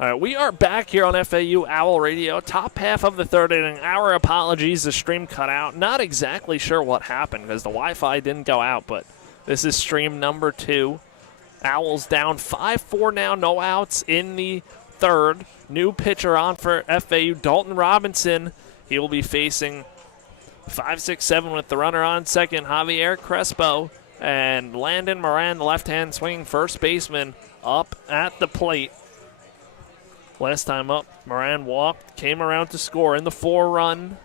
All right, we are back here on FAU Owl Radio. Top half of the third inning. Our apologies, the stream cut out. Not exactly sure what happened because the Wi-Fi didn't go out, but this is stream number 2. Owls down 5-4 now, no outs in the third. New pitcher on for FAU, Dalton Robinson. He will be facing 5-6-7 with the runner on second, Javier Crespo. And Landon Moran, the left-hand swinging first baseman, up at the plate. Last time up, Moran walked, came around to score in the 4-run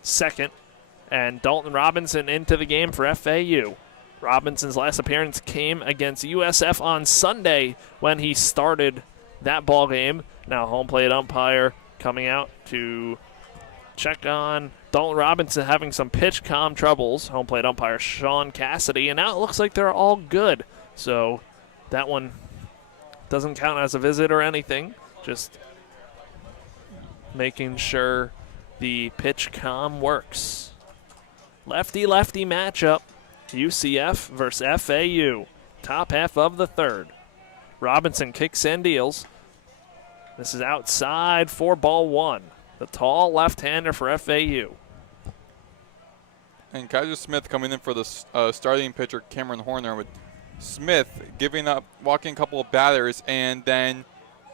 second. And Dalton Robinson into the game for FAU. Robinson's last appearance came against USF on Sunday when he started that ball game. Now home plate umpire coming out to check on Dalton Robinson having some pitch comm troubles. Home plate umpire Sean Cassidy. And now it looks like they're all good. So that one doesn't count as a visit or anything. Just making sure the pitch comm works. Lefty-lefty matchup. UCF versus FAU. Top half of the third. Robinson kicks and deals. This is outside for ball 1. The tall left-hander for FAU. And Kaiser Smith coming in for the starting pitcher, Cameron Horner, with Smith giving up, walking a couple of batters, and then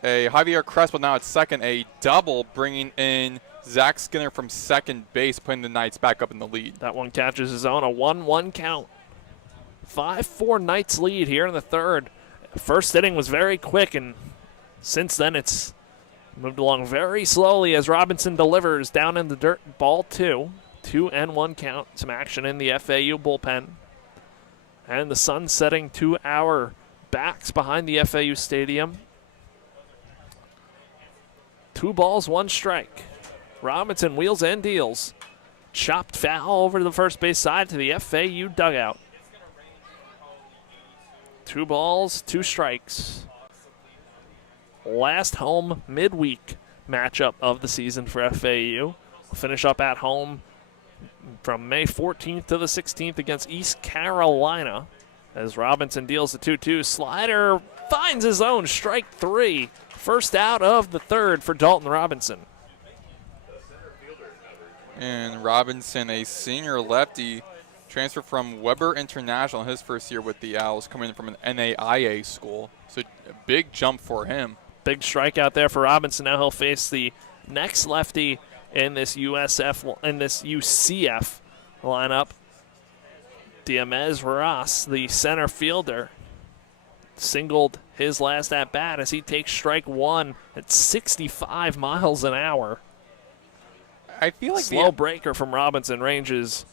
a Javier Crespo now at second, a double bringing in Zach Skinner from second base, putting the Knights back up in the lead. That one catches his own, a 1-1 count. 5-4 Knights lead here in the third. First inning was very quick, and since then it's moved along very slowly as Robinson delivers down in the dirt. Ball 2. 2-1 count. Some action in the FAU bullpen. And the sun setting to our backs behind the FAU stadium. 2 balls, 1 strike. Robinson wheels and deals. Chopped foul over to the first base side to the FAU dugout. 2 balls, 2 strikes. Last home midweek matchup of the season for FAU. We'll finish up at home from May 14th to the 16th against East Carolina. As Robinson deals the 2-2. Slider finds his own, strike 3. First out of the third for Dalton Robinson. And Robinson, a senior lefty, transferred from Weber International his first year with the Owls, coming in from an NAIA school. So a big jump for him. Big strikeout there for Robinson. Now he'll face the next lefty in this UCF lineup. Diamez Ross, the center fielder, singled his last at bat as he takes strike 1 at 65 miles an hour. I feel like slow breaker from Robinson ranges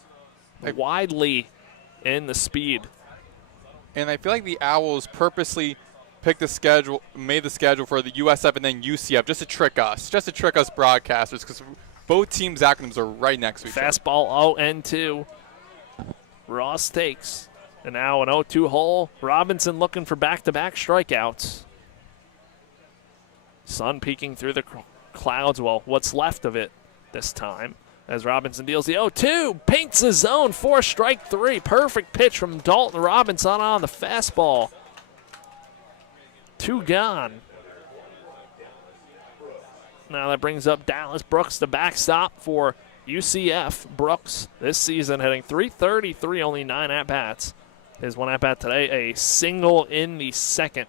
widely in the speed. And I feel like the Owls purposely made the schedule for the USF and then UCF just to trick us broadcasters, because both teams' acronyms are right next to each other. Fastball 0-2. Ross takes. And now an 0-2 hole. Robinson looking for back-to-back strikeouts. Sun peeking through the clouds. Well, what's left of it this time. As Robinson deals the 0-2. Paints the zone for strike 3. Perfect pitch from Dalton Robinson on the fastball. 2 gone. Now that brings up Dallas Brooks, the backstop for UCF. Brooks this season hitting .333, only 9 at-bats. His 1 at-bat today, a single in the second.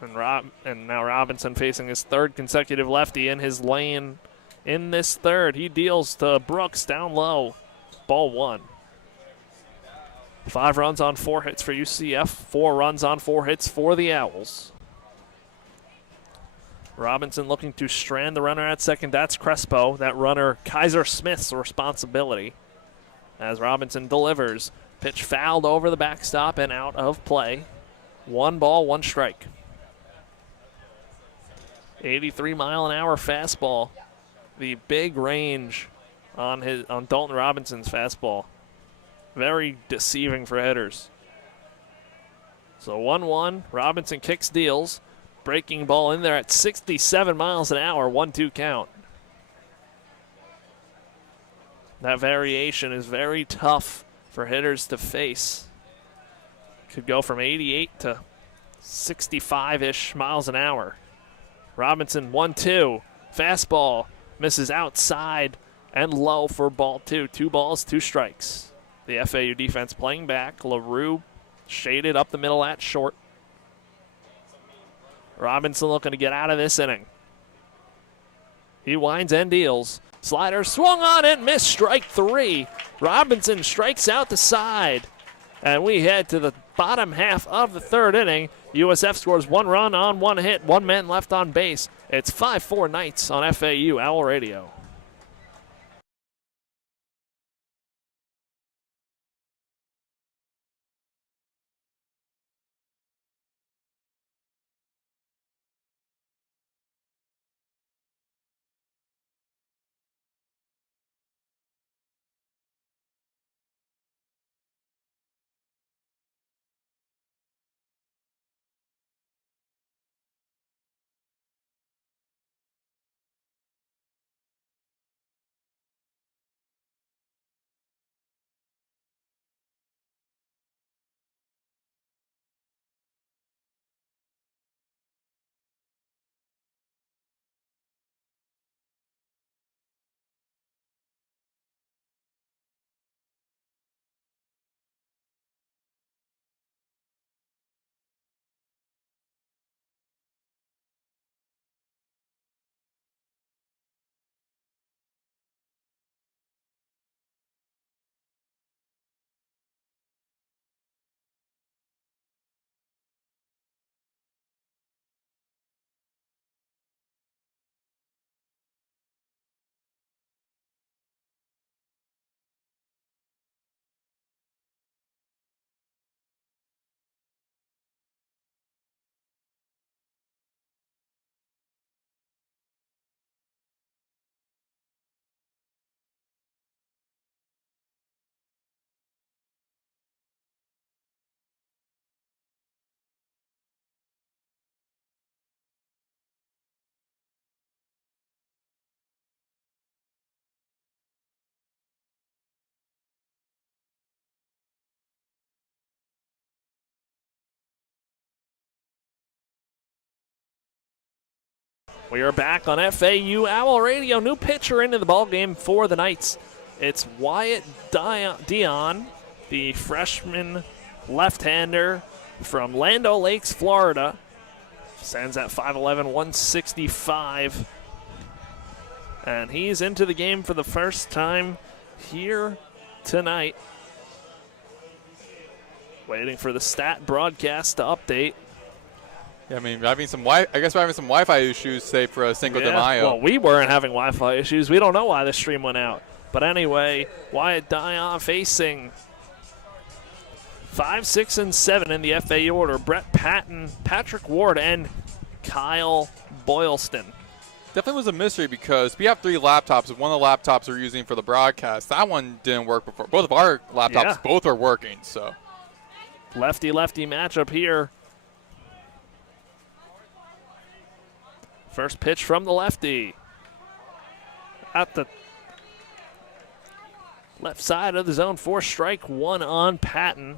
And now Robinson facing his 3rd consecutive lefty in his lane in this third. He deals to Brooks down low. Ball 1. 5 runs on 4 hits for UCF. 4 runs on 4 hits for the Owls. Robinson looking to strand the runner at second. That's Crespo. That runner, Kaiser Smith's responsibility. As Robinson delivers. Pitch fouled over the backstop and out of play. 1 ball, 1 strike. 83-mile-an-hour fastball. The big range on Dalton Robinson's fastball. Very deceiving for hitters. So 1-1. Robinson kicks, deals. Breaking ball in there at 67 miles an hour, 1-2 count. That variation is very tough for hitters to face. Could go from 88 to 65-ish miles an hour. Robinson 1-2. Fastball misses outside and low for ball 2. 2 balls, 2 strikes. The FAU defense playing back. LaRue shaded up the middle at short. Robinson looking to get out of this inning. He winds and deals. Slider swung on it, missed, strike 3. Robinson strikes out the side. And we head to the bottom half of the 3rd inning. USF scores 1 run on 1 hit, 1 man left on base. It's 5-4 Knights on FAU Owl Radio. We are back on FAU Owl Radio. New pitcher into the ballgame for the Knights. It's Wyatt Dion, the freshman left-hander from Land O'Lakes, Florida. Stands at 5'11", 165. And he's into the game for the first time here tonight. Waiting for the stat broadcast to update. Yeah, I mean, I guess we're having some Wi-Fi issues, say, for Cinco de Mayo. Well, we weren't having Wi-Fi issues. We don't know why the stream went out. But anyway, Wyatt Dion facing 5, 6, and 7 in the FAU order. Brett Patton, Patrick Ward, and Kyle Boylston. Definitely was a mystery because we have 3 laptops. One of the laptops we're using for the broadcast, that one didn't work before. Both of our laptops, both are working. So lefty-lefty matchup here. First pitch from the lefty. At the left side of the zone, 4 strike, 1 on Patton.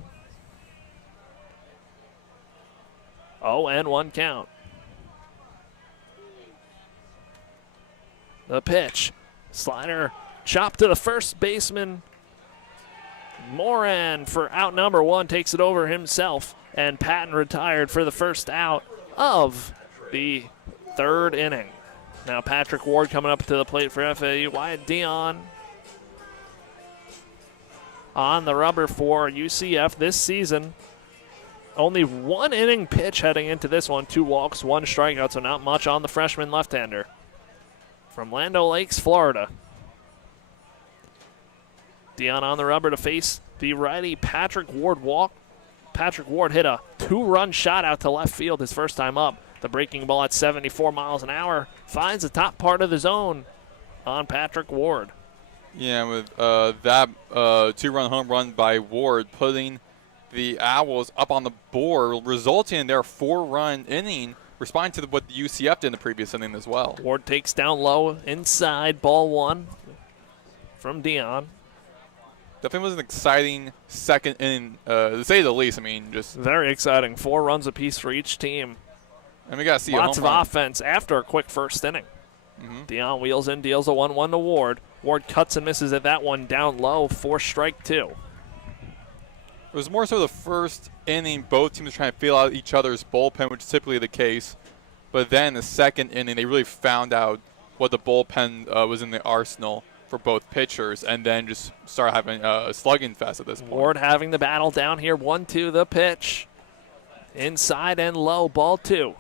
0-1 count. The pitch. Slider chopped to the first baseman. Moran for out number 1 takes it over himself. And Patton retired for the first out of the 3rd inning. Now Patrick Ward coming up to the plate for FAU. Wyatt Dion on the rubber for UCF this season. Only 1 inning pitch heading into this one. 2 walks, 1 strikeout, so not much on the freshman left-hander from Land O'Lakes, Florida. Dion on the rubber to face the righty Patrick Ward. Patrick Ward hit a 2-run shot out to left field his first time up. The breaking ball at 74 miles an hour finds the top part of the zone on Patrick Ward. Yeah, with that 2-run home run by Ward, putting the Owls up on the board, resulting in their 4-run inning, responding to what the UCF did in the previous inning as well. Ward takes down low inside, ball 1 from Dion. Definitely was an exciting second inning, to say the least. I mean, just very exciting. 4 runs apiece for each team. And we got to see lots a of home run. offense after a quick first inning. Dion wheels in, deals a 1-1 to Ward. Ward cuts and misses at that one down low for strike 2. It was more so the first inning, both teams trying to feel out each other's bullpen, which is typically the case. But then the second inning, they really found out what the bullpen was in the arsenal for both pitchers, and then just start having a slugging fest at this point. Ward having the battle down here. 1-2 the pitch. Inside and low, ball 2.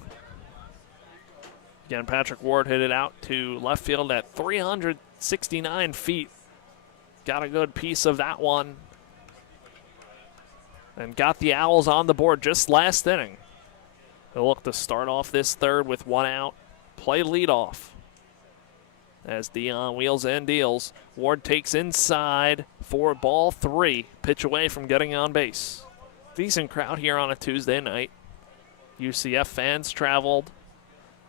Again, Patrick Ward hit it out to left field at 369 feet. Got a good piece of that one. And got the Owls on the board just last inning. They'll look to start off this third with 1 out. Play leadoff. As Dion wheels and deals. Ward takes inside for ball 3. Pitch away from getting on base. Decent crowd here on a Tuesday night. UCF fans traveled.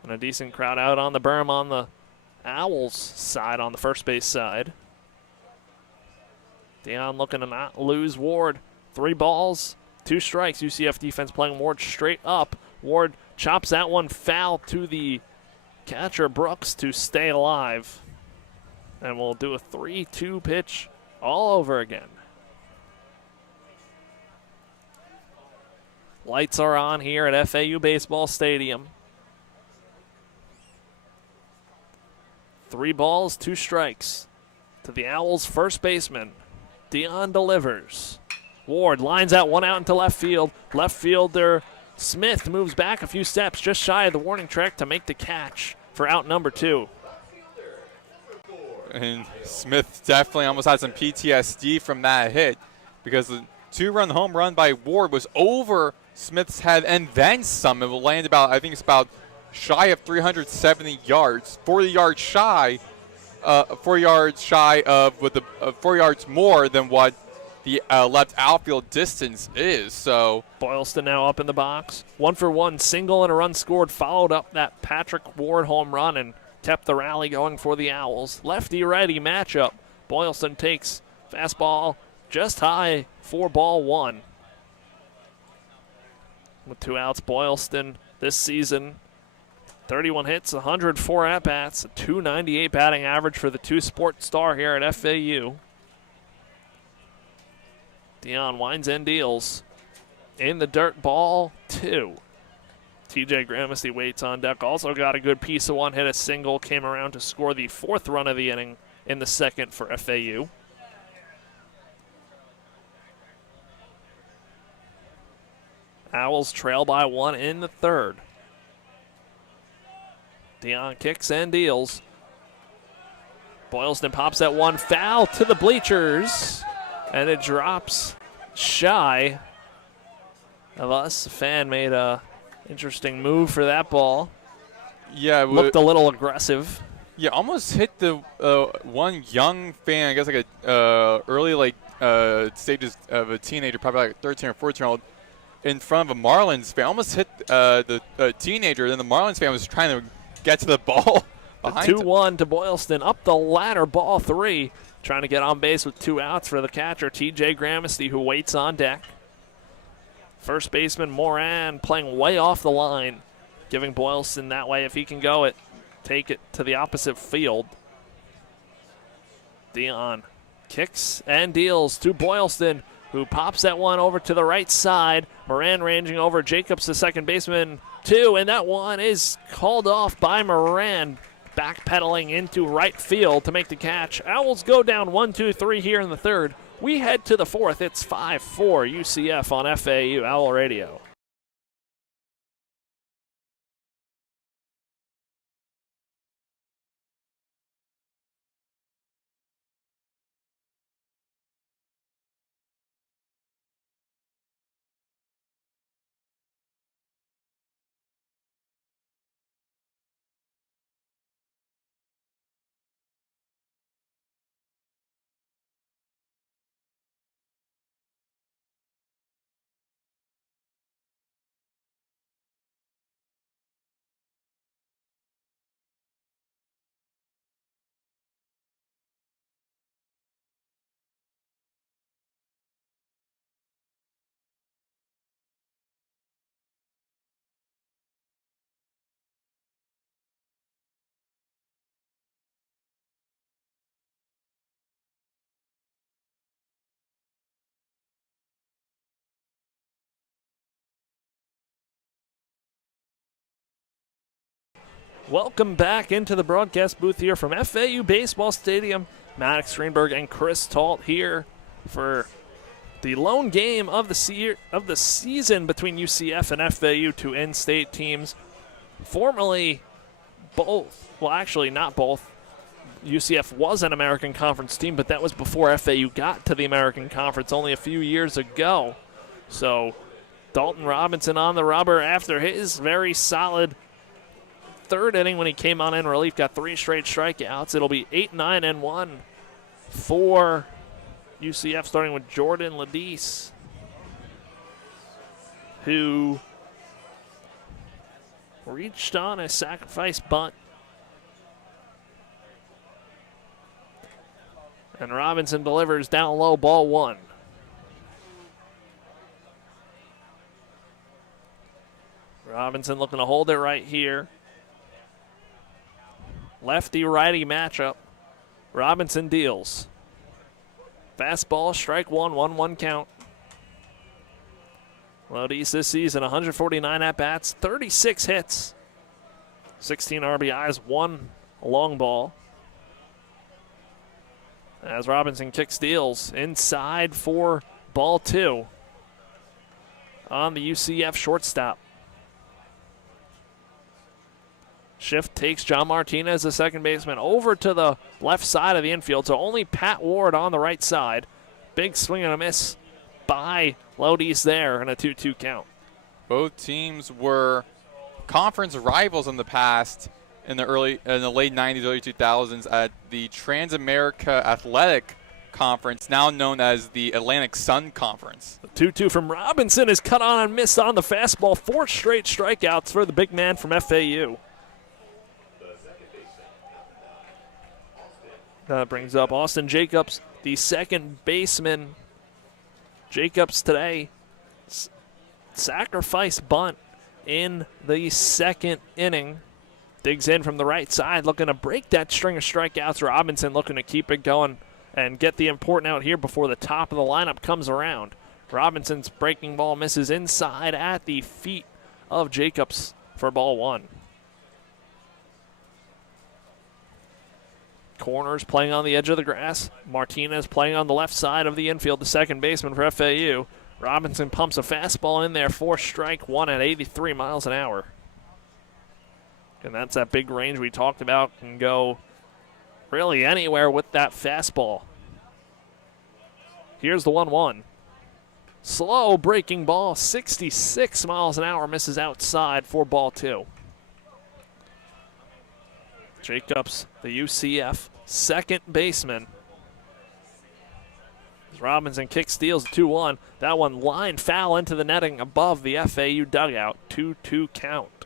And a decent crowd out on the berm on the Owls side, on the first base side. Dion looking to not lose Ward. 3 balls, 2 strikes. UCF defense playing Ward straight up. Ward chops that one foul to the catcher Brooks to stay alive. And we'll do a 3-2 pitch all over again. Lights are on here at FAU Baseball Stadium. 3 balls, 2 strikes to the Owls' first baseman. Dion delivers. Ward lines out 1 out into left field. Left fielder Smith moves back a few steps just shy of the warning track to make the catch for out number 2. And Smith definitely almost had some PTSD from that hit, because the 2-run home run by Ward was over Smith's head and then some. It will land about, I think it's about shy of 370 yards, 40 yards shy, 4 yards shy of, with the 4 yards more than what the left outfield distance is. So Boylston now up in the box. 1-for-1 single and a run scored, followed up that Patrick Ward home run and kept the rally going for the Owls. Lefty-righty matchup. Boylston takes fastball just high for ball 1. With 2 outs, Boylston this season, 31 hits, 104 at-bats, a .298 batting average for the 2-sport star here at FAU. Dion winds and deals. In the dirt, ball 2. TJ Gramercy waits on deck. Also got a good piece of one, hit a single, came around to score the 4th run of the inning in the 2nd for FAU. Owls trail by 1 in the 3rd. Dion kicks and deals. Boylston pops that one foul to the bleachers, and it drops shy of us. A fan made a interesting move for that ball. yeah, Looked a little aggressive. yeah, almost hit the one young fan, I guess like a early stages of a teenager, probably like a 13 or 14-year-old, in front of a Marlins fan. Almost hit the teenager. Then the Marlins fan was trying to get to the ball behind him. 2-1 to Boylston. Up the ladder, ball 3. Trying to get on base with 2 outs for the catcher, TJ Gramercy, who waits on deck. First baseman Moran playing way off the line, giving Boylston that way, if he can go it, take it to the opposite field. Dion kicks and deals to Boylston, who pops that one over to the right side. Moran ranging over. Jacobs, the second baseman, 2, and that one is called off by Moran, backpedaling into right field to make the catch. Owls go down 1-2-3 here in the 3rd. We head to the 4th. It's 5-4 UCF on FAU Owl Radio. Welcome back into the broadcast booth here from FAU Baseball Stadium. Maddox Greenberg and Chris Talt here for the lone game of the season between UCF and FAU, two in-state teams. Formerly both, well actually not both. UCF was an American Conference team, but that was before FAU got to the American Conference only a few years ago. So Dalton Robinson on the rubber after his very solid third inning when he came on in relief, got 3 straight strikeouts. It'll be 8-9-1 for UCF, starting with Jordan Ladise, who reached on a sacrifice bunt. And Robinson delivers down low, ball 1. Robinson looking to hold it right here. Lefty-righty matchup. Robinson deals. Fastball, strike 1, 1-1 count. Ladise this season, 149 at-bats, 36 hits, 16 RBIs, 1 long ball. As Robinson kicks, deals inside for ball 2 on the UCF shortstop. Shift takes John Martinez, the second baseman, over to the left side of the infield, so only Pat Ward on the right side. Big swing and a miss by Ladise there, and a 2-2 count. Both teams were conference rivals in the past, in the late 90s, early 2000s, at the Trans-America Athletic Conference, now known as the Atlantic Sun Conference. The 2-2 from Robinson is cut on and missed on the fastball. 4 straight strikeouts for the big man from FAU. That brings up Austin Jacobs, the second baseman. Jacobs today, sacrifice bunt in the second inning. Digs in from the right side, looking to break that string of strikeouts. Robinson looking to keep it going and get the important out here before the top of the lineup comes around. Robinson's breaking ball misses inside at the feet of Jacobs for ball 1. Corners playing on the edge of the grass. Martinez playing on the left side of the infield, the second baseman for FAU. Robinson pumps a fastball in there for strike 1 at 83 miles an hour. And that's that big range we talked about. Can go really anywhere with that fastball. Here's the 1-1. Slow breaking ball, 66 miles an hour, misses outside for ball 2. Jacobs, the UCF second baseman. As Robinson kicks, steals 2-1. That one line foul into the netting above the FAU dugout. 2-2 count.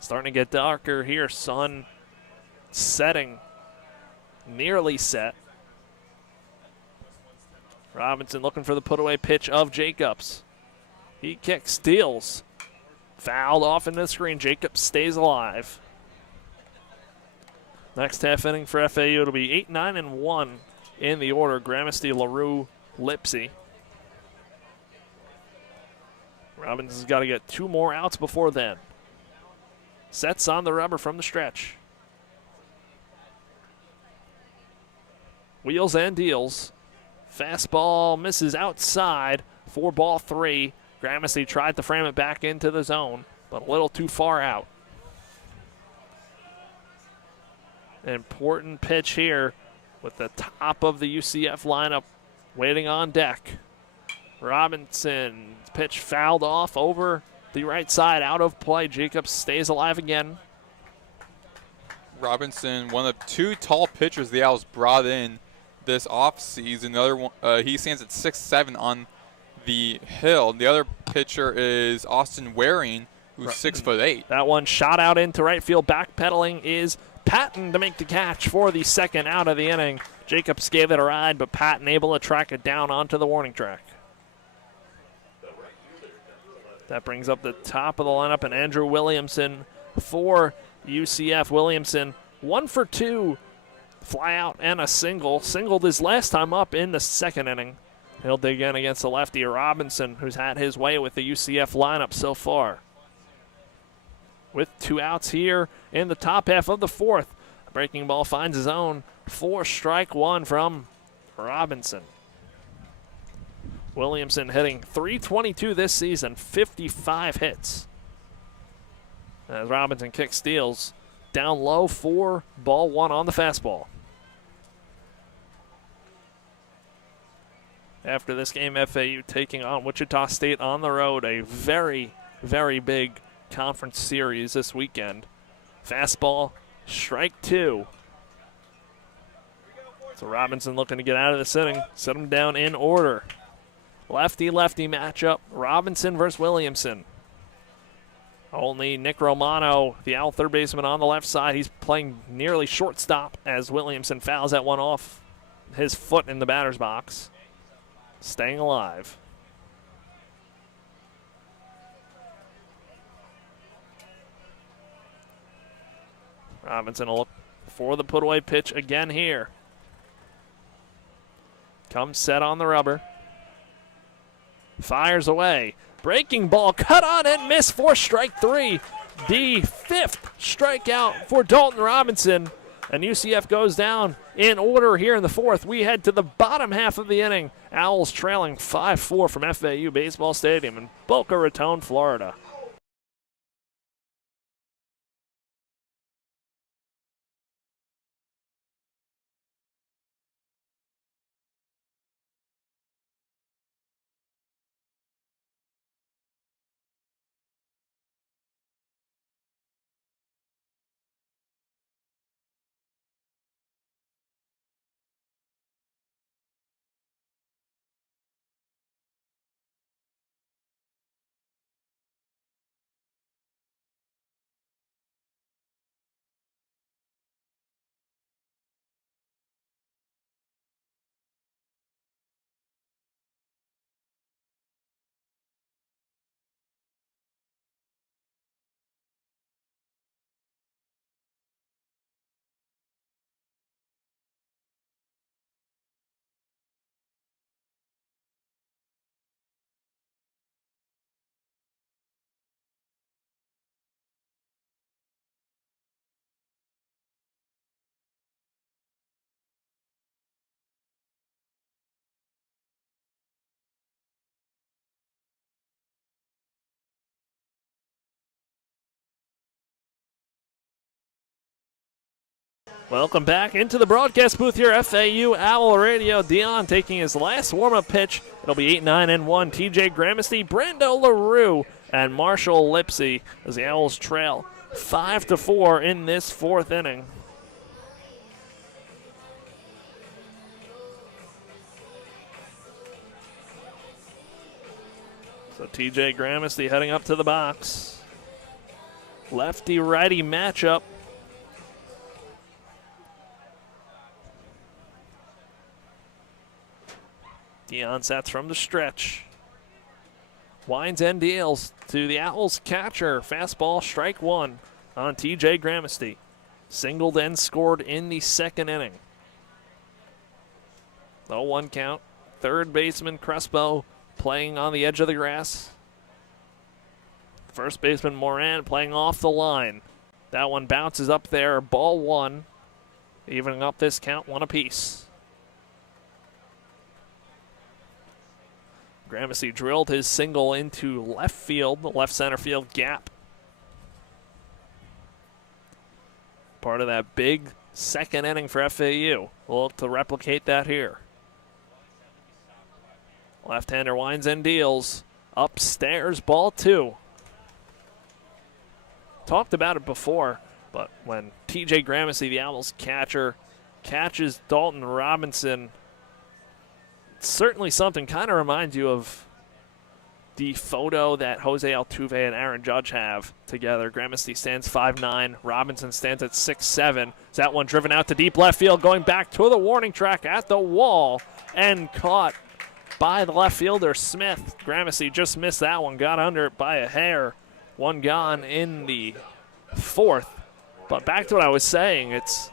Starting to get darker here. Sun setting. Nearly set. Robinson looking for the put-away pitch of Jacobs. He kicks, steals. Fouled off into the screen. Jacobs stays alive. Next half inning for FAU, it'll be 8-9-1 in the order. Gramesty, LaRue, Lipsy. Robinson's got to get 2 more outs before then. Sets on the rubber from the stretch. Wheels and deals. Fastball misses outside for ball 3. Gramesty tried to frame it back into the zone, but a little too far out. An important pitch here with the top of the UCF lineup waiting on deck. Robinson, pitch fouled off over the right side, out of play. Jacobs stays alive again. Robinson, one of 2 tall pitchers the Owls brought in this offseason. The other one, he stands at 6'7" on the hill. The other pitcher is Austin Waring, who's 6'8". That one shot out into right field. Backpedaling is Patton to make the catch for the second out of the inning. Jacobs gave it a ride, but Patton able to track it down onto the warning track. That brings up the top of the lineup, and Andrew Williamson for UCF. Williamson 1 for 2, fly out and a single. Singled his last time up in the second inning. He'll dig in against the lefty Robinson, who's had his way with the UCF lineup so far. with 2 outs here in the top half of the 4th. Breaking ball finds his own for strike 1 from Robinson. Williamson hitting .322 this season, 55 hits. As Robinson kicks, steals, down low for ball 1 on the fastball. After this game, FAU taking on Wichita State on the road, a very, very big conference series this weekend. Fastball, strike 2. So Robinson looking to get out of this inning, set him down in order. Lefty-lefty matchup, Robinson versus Williamson. Only Nick Romano, the Owl third baseman on the left side, he's playing nearly shortstop as Williamson fouls that one off his foot in the batter's box. Staying alive. Robinson will look for the put-away pitch again here. Comes set on the rubber. Fires away. Breaking ball, cut on and miss for strike 3. The 5th strikeout for Dalton Robinson. And UCF goes down in order here in the 4th. We head to the bottom half of the inning. Owls trailing 5-4 from FAU Baseball Stadium in Boca Raton, Florida. Welcome back into the broadcast booth here, FAU Owl Radio. Dion taking his last warm-up pitch. It'll be 8-9-1. TJ Gramesty, Brando LaRue, and Marshall Lipsy as the Owls trail 5-4 in this 4th inning. So TJ Gramesty heading up to the box. Lefty-righty matchup. Dion sets from the stretch. Winds and deals to the Owls catcher. Fastball, strike 1 on TJ Gramesty. Singled and scored in the 2nd inning. 0-1 count. Third baseman Crespo playing on the edge of the grass. First baseman Moran playing off the line. That one bounces up there. Ball 1. Evening up this count, 1 apiece. Gramesty drilled his single into left field, the left center field gap. Part of that big 2nd inning for FAU. We'll look to replicate that here. Left-hander winds and deals. Upstairs, ball 2. Talked about it before, but when TJ Gramesty, the Owls catcher, catches Dalton Robinson, certainly something kind of reminds you of the photo that Jose Altuve and Aaron Judge have together. Gramesty stands 5'9", Robinson stands at 6'7". Is that one driven out to deep left field, going back to the warning track at the wall and caught by the left fielder Smith. Gramesty just missed that one, got under it by a hair. One gone in the 4th. But back to what I was saying, it's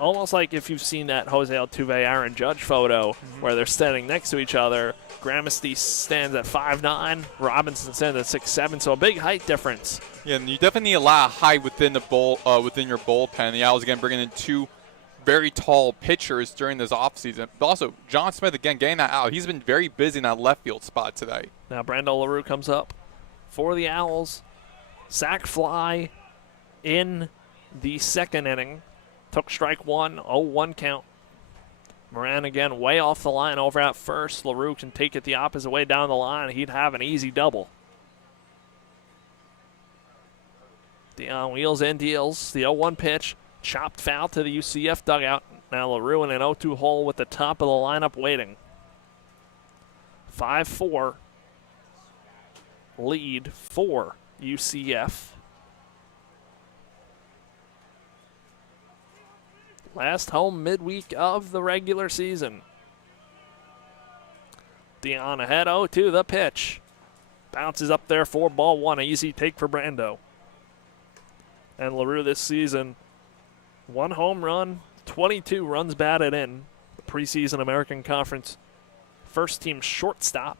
almost like if you've seen that Jose Altuve Aaron Judge photo where they're standing next to each other, Gramsci stands at 5'9". Robinson stands at 6'7", so a big height difference. Yeah, and you definitely need a lot of height within the within your bullpen. The Owls again bringing in two very tall pitchers during this offseason. But also, John Smith again getting that out. He's been very busy in that left field spot today. Now Brando LaRue comes up for the Owls. Sack fly in the second inning. Took strike one, 0-1 count. Moran again way off the line over at first. LaRue can take it the opposite way down the line. He'd have an easy double. Dion wheels and deals. The 0-1 pitch. Chopped foul to the UCF dugout. Now LaRue in an 0-2 hole with the top of the lineup waiting. 5-4 lead for UCF. Last home midweek of the regular season. Dion ahead, 0-2, the pitch. Bounces up there for ball one, an easy take for Brando. And LaRue this season, 1 home run, 22 runs batted in. The preseason American Conference first team shortstop.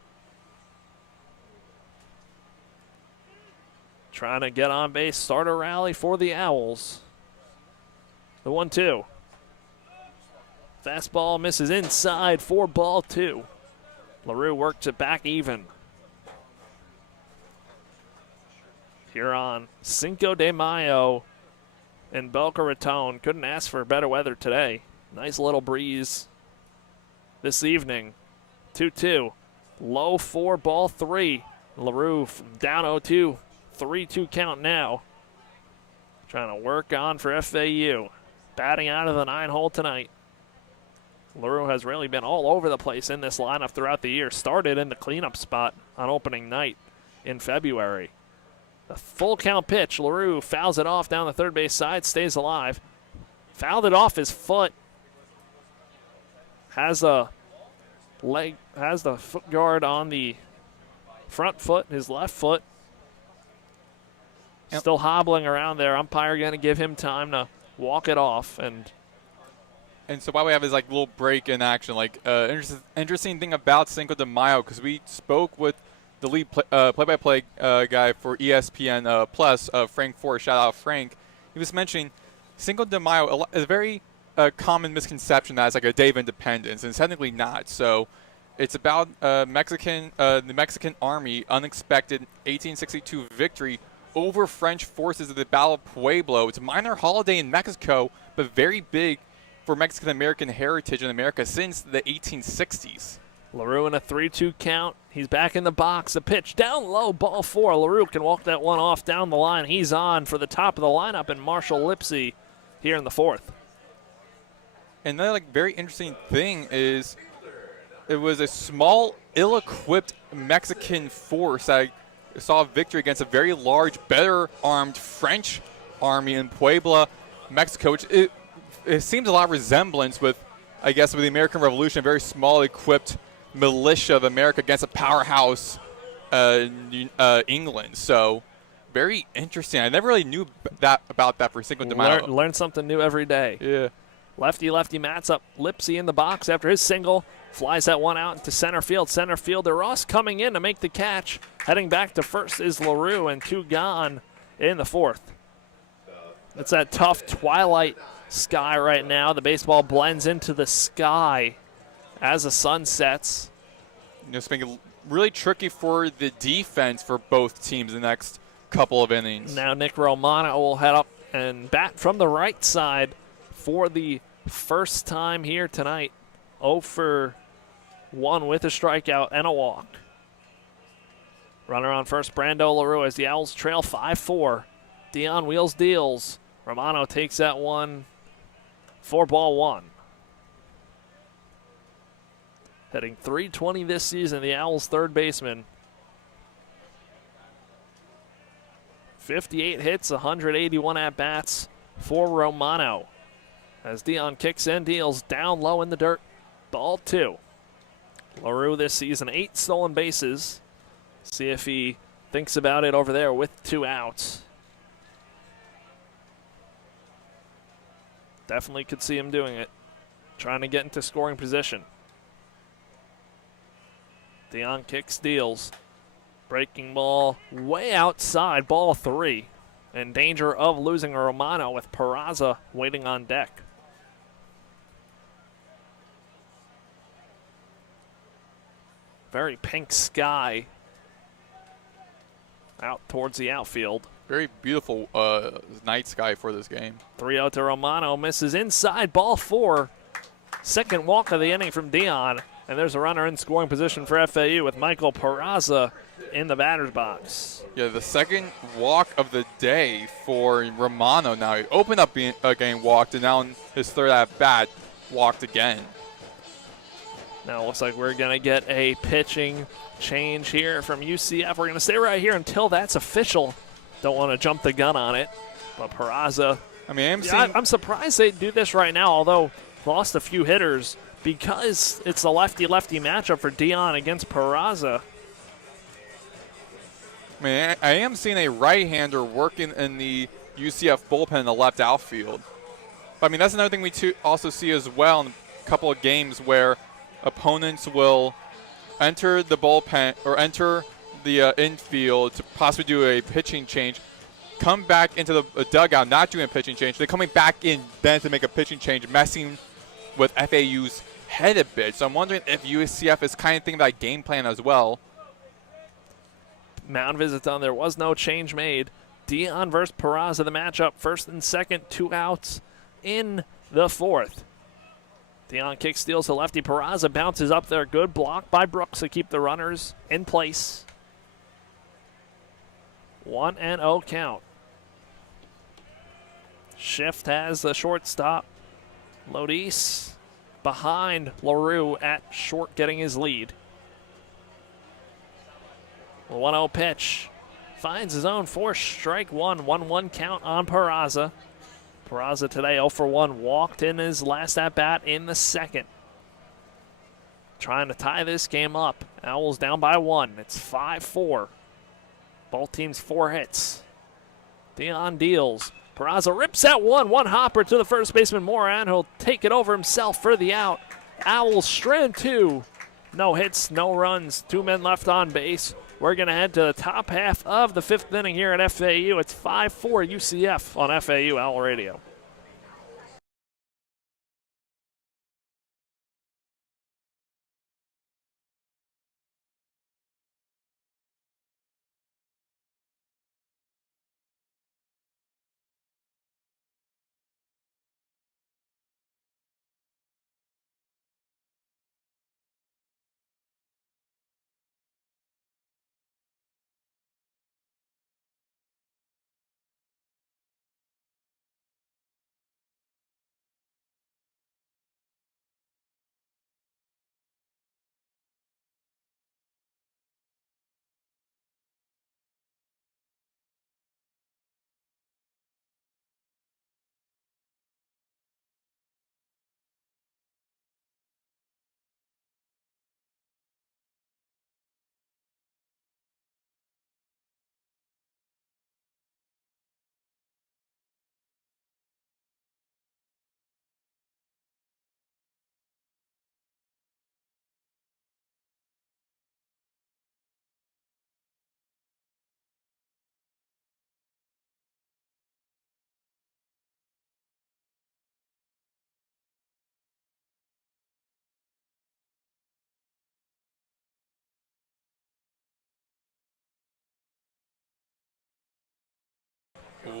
Trying to get on base, start a rally for the Owls. The 1-2. Fastball misses inside for ball 2. LaRue works it back even. Here on Cinco de Mayo in Boca Raton. Couldn't ask for better weather today. Nice little breeze this evening. 2-2. Low 4, ball 3. LaRue down 0-2. 3-2 count now. Trying to work on for FAU. Batting out of the 9-hole tonight. LaRue has really been all over the place in this lineup throughout the year. Started in the cleanup spot on opening night in February. The full count pitch. LaRue fouls it off down the third base side, stays alive. Fouled it off his foot. Has the foot guard on the front foot, his left foot. Yep. Still hobbling around there. Umpire going to give him time to walk it off. And so while we have this like little break in action, like interesting thing about Cinco de Mayo, because we spoke with the lead play-by-play guy for ESPN Plus, Frank Forrest. Shout out Frank. He was mentioning Cinco de Mayo is a very common misconception that it's like a day of independence, and it's technically not. So it's about the Mexican Army unexpected 1862 victory over French forces at the Battle of Pueblo. It's a minor holiday in Mexico, but very big for Mexican-American heritage in America since the 1860s. LaRue in a 3-2 count. He's back in the box. A pitch down low, ball 4. LaRue can walk that one off down the line. He's on for the top of the lineup, and Marshall Lipsy here in the 4th. And another very interesting thing is it was a small, ill-equipped Mexican force that saw a victory against a very large, better-armed French army in Puebla, Mexico, which it seems a lot of resemblance with, I guess, with the American Revolution, a very small equipped militia of America against a powerhouse England. So very interesting. I never really knew about that for Cinco de Mayo. Learn something new every day. Yeah. Lefty mats up Lipsy in the box after his single. Flies that one out into center field. Center fielder Ross coming in to make the catch. Heading back to first is LaRue, and 2 gone in the 4th. It's that tough twilight sky right now. The baseball blends into the sky as the sun sets. It's making it really tricky for the defense for both teams the next couple of innings. Now Nick Romano will head up and bat from the right side for the first time here tonight. 0 for 1 with a strikeout and a walk. Runner on first, Brando LaRue, as the Owls trail 5-4. Dion wheels deals. Romano takes that one for ball 1. Hitting .320 this season, the Owls' third baseman. 58 hits, 181 at-bats for Romano. As Dion kicks in, deals down low in the dirt. Ball 2. LaRue this season, 8 stolen bases. See if he thinks about it over there with 2 outs. Definitely could see him doing it. Trying to get into scoring position. Dion kicks, deals. Breaking ball way outside, ball 3. In danger of losing Romano with Peraza waiting on deck. Very pink sky out towards the outfield. Very beautiful night sky for this game. 3-0 to Romano, misses inside, ball 4. Second walk of the inning from Dion. And there's a runner in scoring position for FAU with Michael Peraza in the batter's box. Yeah, the second walk of the day for Romano now. He opened up getting walked, and now in his third at-bat, walked again. Now it looks like we're going to get a pitching change here from UCF. We're going to stay right here until that's official. Don't want to jump the gun on it. But Peraza, I mean, I'm surprised they do this right now, although lost a few hitters because it's a lefty-lefty matchup for Dion against Peraza. I mean, I am seeing a right-hander working in the UCF bullpen in the left outfield. But, I mean, that's another thing we also see as well in a couple of games where opponents will enter the bullpen or enter the infield to possibly do a pitching change, come back into the dugout, not doing a pitching change, then coming back in then to make a pitching change, messing with FAU's head a bit. So I'm wondering if UCF is kind of thinking about a game plan as well. Mound visit done. There was no change made. Dion versus Peraza, the matchup. First and second, 2 outs in the 4th. Dion kick steals to lefty. Peraza bounces up there. Good block by Brooks to keep the runners in place. 1-0 count. Shift has the shortstop. Lodis behind LaRue at short, getting his lead. The 1-0 pitch. Finds his own force. Strike 1. 1-1 count on Peraza. Peraza today 0 for 1. Walked in his last at-bat in the second. Trying to tie this game up. Owls down by 1. It's 5-4. Both teams 4 hits. Dion deals. Peraza rips out 1. 1 hopper to the first baseman Moran. He'll take it over himself for the out. Owls strand 2. No hits, no runs. 2 men left on base. We're going to head to the top half of the 5th inning here at FAU. It's 5-4 UCF on FAU Owl Radio.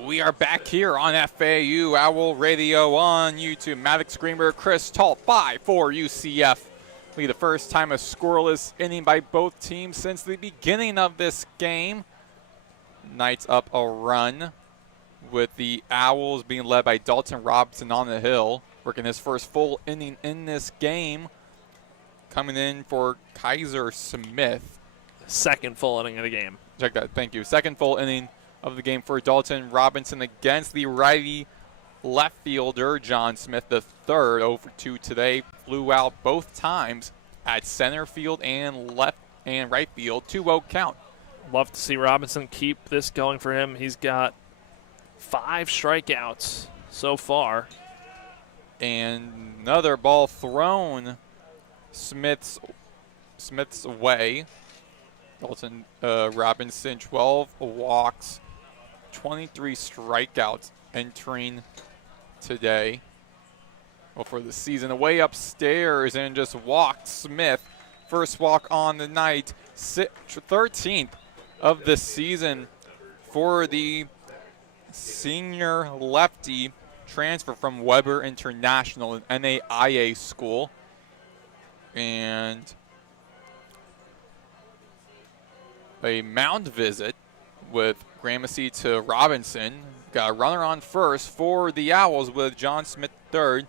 We are back here on FAU Owl Radio on YouTube. Maddox Greenberg, Chris Talt, 5-4 UCF. Lead the first time a scoreless inning by both teams since the beginning of this game. Knights up a run with the Owls being led by Dalton Robinson on the hill, working his first full inning in this game. Coming in for Kaiser Smith. Second full inning of the game. Check that, thank you. Second full inning of the game for Dalton Robinson against the righty left fielder John Smith III. 0 for 2 today. Flew out both times at center field and left and right field. 2-0 count. Love to see Robinson keep this going for him. He's got 5 strikeouts so far. And another ball thrown. Smith's Smith's way. Dalton Robinson, 12 walks, 23 strikeouts entering today. Well, for the season, away upstairs and just walked Smith. First walk on the night, 13th of the season for the senior lefty transfer from Weber International, an NAIA school. And a mound visit with Gramercy to Robinson. Got a runner on first for the Owls with John Smith third.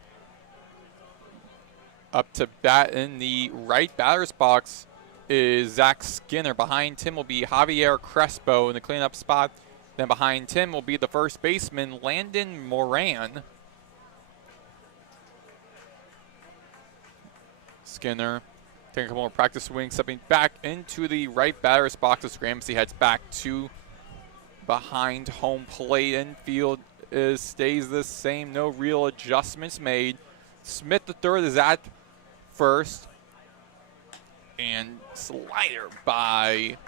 Up to bat in the right batter's box is Zach Skinner. Behind him will be Javier Crespo in the cleanup spot. Then behind him will be the first baseman, Landon Moran. Skinner taking a couple more practice swings, stepping back into the right batter's box as Gramercy heads back to behind home plate. Infield stays the same, no real adjustments made. Smith the third is at first. And slider by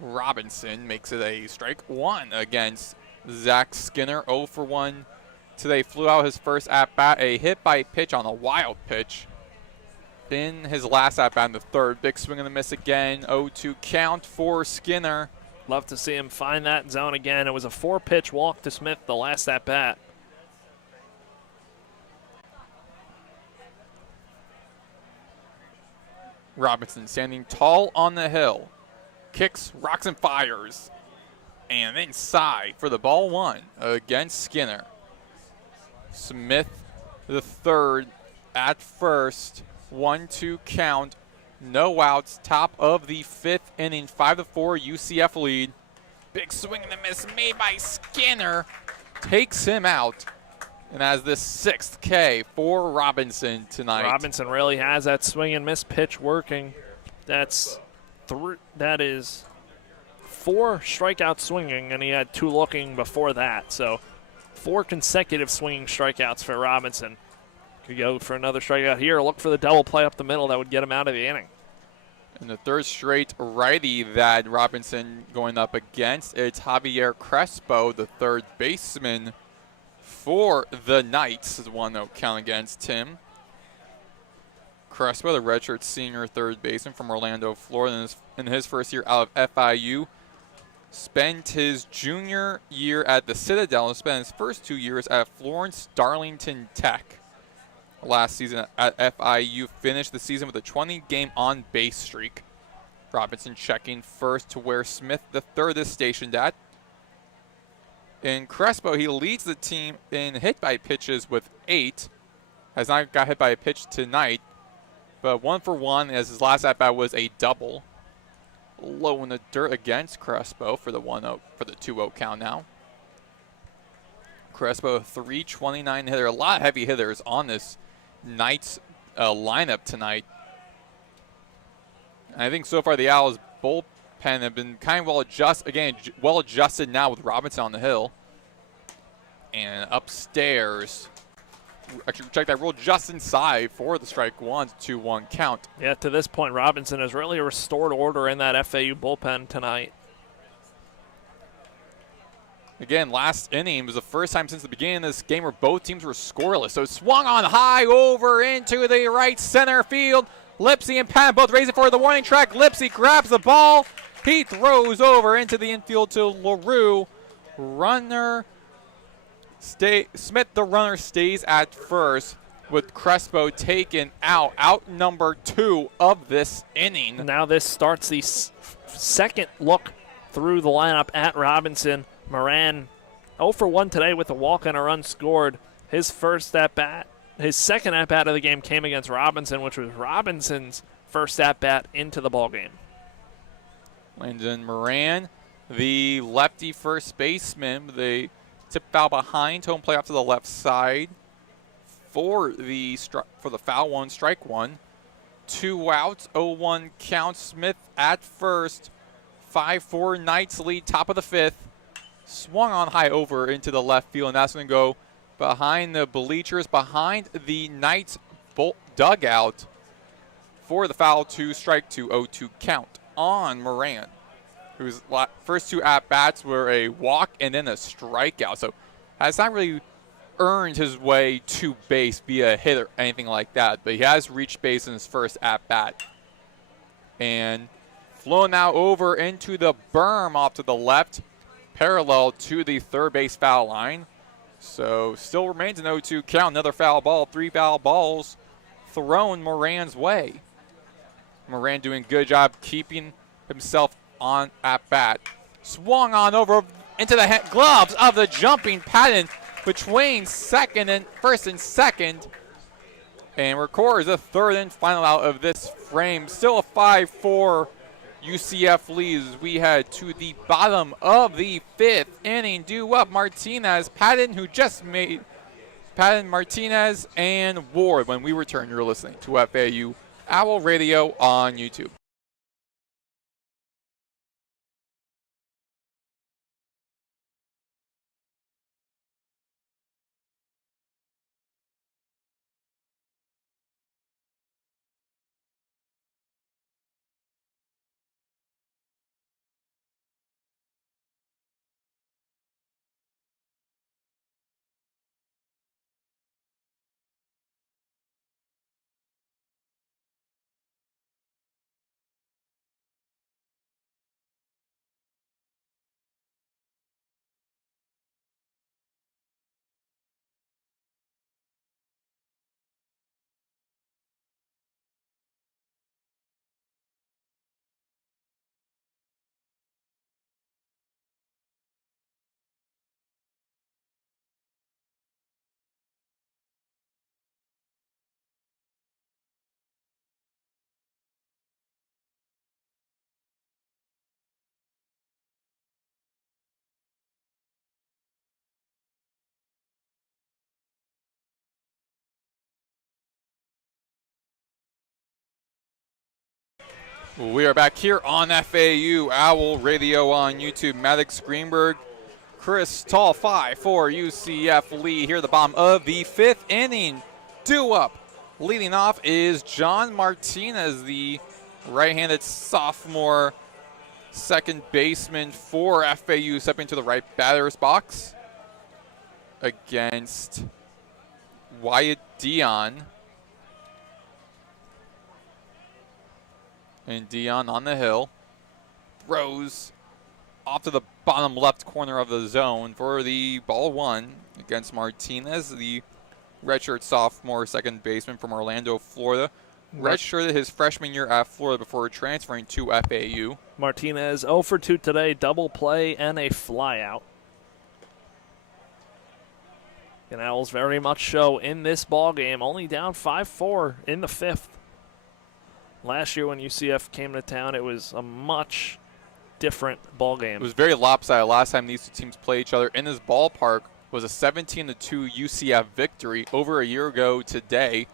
Robinson makes it a strike one against Zach Skinner. 0 for 1 today. Flew out his first at-bat, a hit by pitch on a wild pitch. In his last at-bat in the third. Big swing and a miss again. 0-2 count for Skinner. Love to see him find that zone again. It was a 4-pitch walk to Smith the last at-bat. Robinson standing tall on the hill. Kicks, rocks, and fires. And inside for the ball one against Skinner. Smith the third at first. 1-2 count. No outs. Top of the fifth inning. 5-4 UCF lead. Big swing and a miss made by Skinner. Takes him out. And has this 6th K for Robinson tonight. Robinson really has that swing and miss pitch working. That is 4 strikeouts swinging, and he had 2 looking before that. So 4 consecutive swinging strikeouts for Robinson. Could go for another strikeout here. Look for the double play up the middle that would get him out of the inning. And the third straight righty that Robinson going up against, it's Javier Crespo, the third baseman for the Knights. Is 1-0 count against him. Crespo, the redshirt senior third baseman from Orlando, Florida, in his first year out of FIU. Spent his junior year at the Citadel and spent his first 2 years at Florence Darlington Tech. Last season at FIU, finished the season with a 20-game on-base streak. Robinson checking first to where Smith the third is stationed at. In Crespo, he leads the team in hit by pitches with 8. Has not got hit by a pitch tonight, but 1 for 1 as his last at-bat was a double. Low in the dirt against Crespo for the 1-0 for the 2-0 count now. Crespo, 329 hitter. A lot of heavy hitters on this Knights lineup tonight. And I think so far the Owls bullpen have been kind of well adjusted now with Robinson on the hill. And upstairs, actually check that roll just inside for the strike one, 2-1 count. Yeah, to this point, Robinson has really restored order in that FAU bullpen tonight. Again, last inning was the first time since the beginning of this game where both teams were scoreless. So swung on high over into the right center field. Lipsy and Patton both raising for the warning track. Lipsy grabs the ball. He throws over into the infield to LaRue. Smith, the runner, stays at first with Crespo taken out. Out number 2 of this inning. Now this starts the second look through the lineup at Robinson. Moran 0 for 1 today with a walk and a run scored. His second at-bat of the game came against Robinson, which was Robinson's first at-bat into the ballgame. Landon Moran, the lefty first baseman, the tip foul behind home plate off to the left side for the foul one, strike one. 2 outs, 0-1 count. Smith at first. 5-4 Knights lead, top of the 5th. Swung on high over into the left field, and that's going to go behind the bleachers, behind the Knights dugout for the foul, 2 strike, 2 0-2 count on Moran, whose first 2 at-bats were a walk and then a strikeout. So has not really earned his way to base via a hit or anything like that, but he has reached base in his first at-bat. And flown now over into the berm off to the left, parallel to the third base foul line. So still remains an 0-2 count. Another foul ball, 3 foul balls thrown Moran's way. Moran doing a good job keeping himself on at bat. Swung on over into the gloves of the jumping Patton between first and second. And records the third and final out of this frame. Still a 5-4 UCF leads as we head to the bottom of the 5th inning. Due up Martinez, Patton, who just made Patton, Martinez, and Ward. When we return, you're listening to FAU Owl Radio on YouTube. We are back here on FAU Owl Radio on YouTube. Maddox Greenberg, Chris Tall, 5-4 UCF lead here at the bottom of the 5th inning. Due up. Leading off is John Martinez, the right-handed sophomore second baseman for FAU, stepping to the right batter's box against Wyatt Dion. And Dion on the hill throws off to the bottom left corner of the zone for the ball 1 against Martinez, the redshirt sophomore second baseman from Orlando, Florida. Redshirted his freshman year at Florida before transferring to FAU. Martinez 0 for 2 today, double play and a flyout. And Owls very much so in this ball game, only down 5-4 in the 5th. Last year when UCF came to town, it was a much different ball game. It was very lopsided last time these 2 teams played each other in this ballpark. Was a 17-2 UCF victory over a year ago today.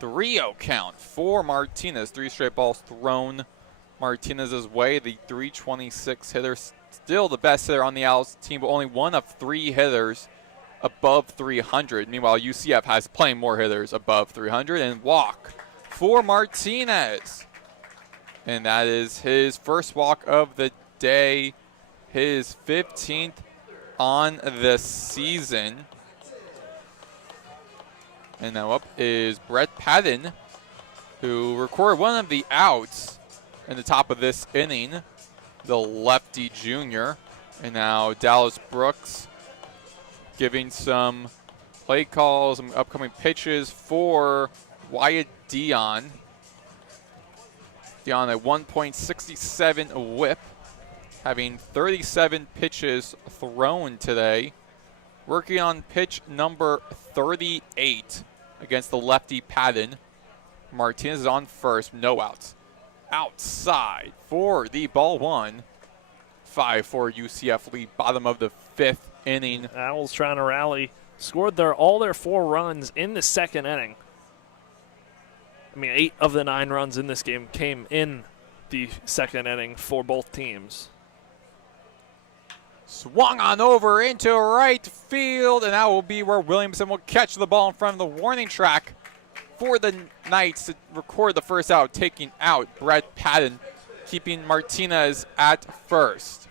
3-0 count for Martinez. 3 straight balls thrown Martinez's way. The .326 hitter, still the best hitter on the Owls team, but only 1 of 3 hitters above 300. Meanwhile, UCF has plenty more hitters above 300. And walk for Martinez. And that is his first walk of the day, his 15th on the season. And now up is Brett Patton, who recorded one of the outs in the top of this inning, the lefty junior. And now Dallas Brooks giving some play calls, some upcoming pitches for Wyatt Dion. Dion at 1.67 whip, having 37 pitches thrown today. Working on pitch number 38 against the lefty Patton. Martinez is on first, no outs. Outside for the ball 1. 5-4 UCF lead, bottom of the 5th inning. Owls trying to rally. Scored all their 4 runs in the 2nd inning. I mean, 8 of the 9 runs in this game came in the 2nd inning for both teams. Swung on over into right field, and that will be where Williamson will catch the ball in front of the warning track for the Knights to record the first out, taking out Brett Patton, keeping Martinez at first.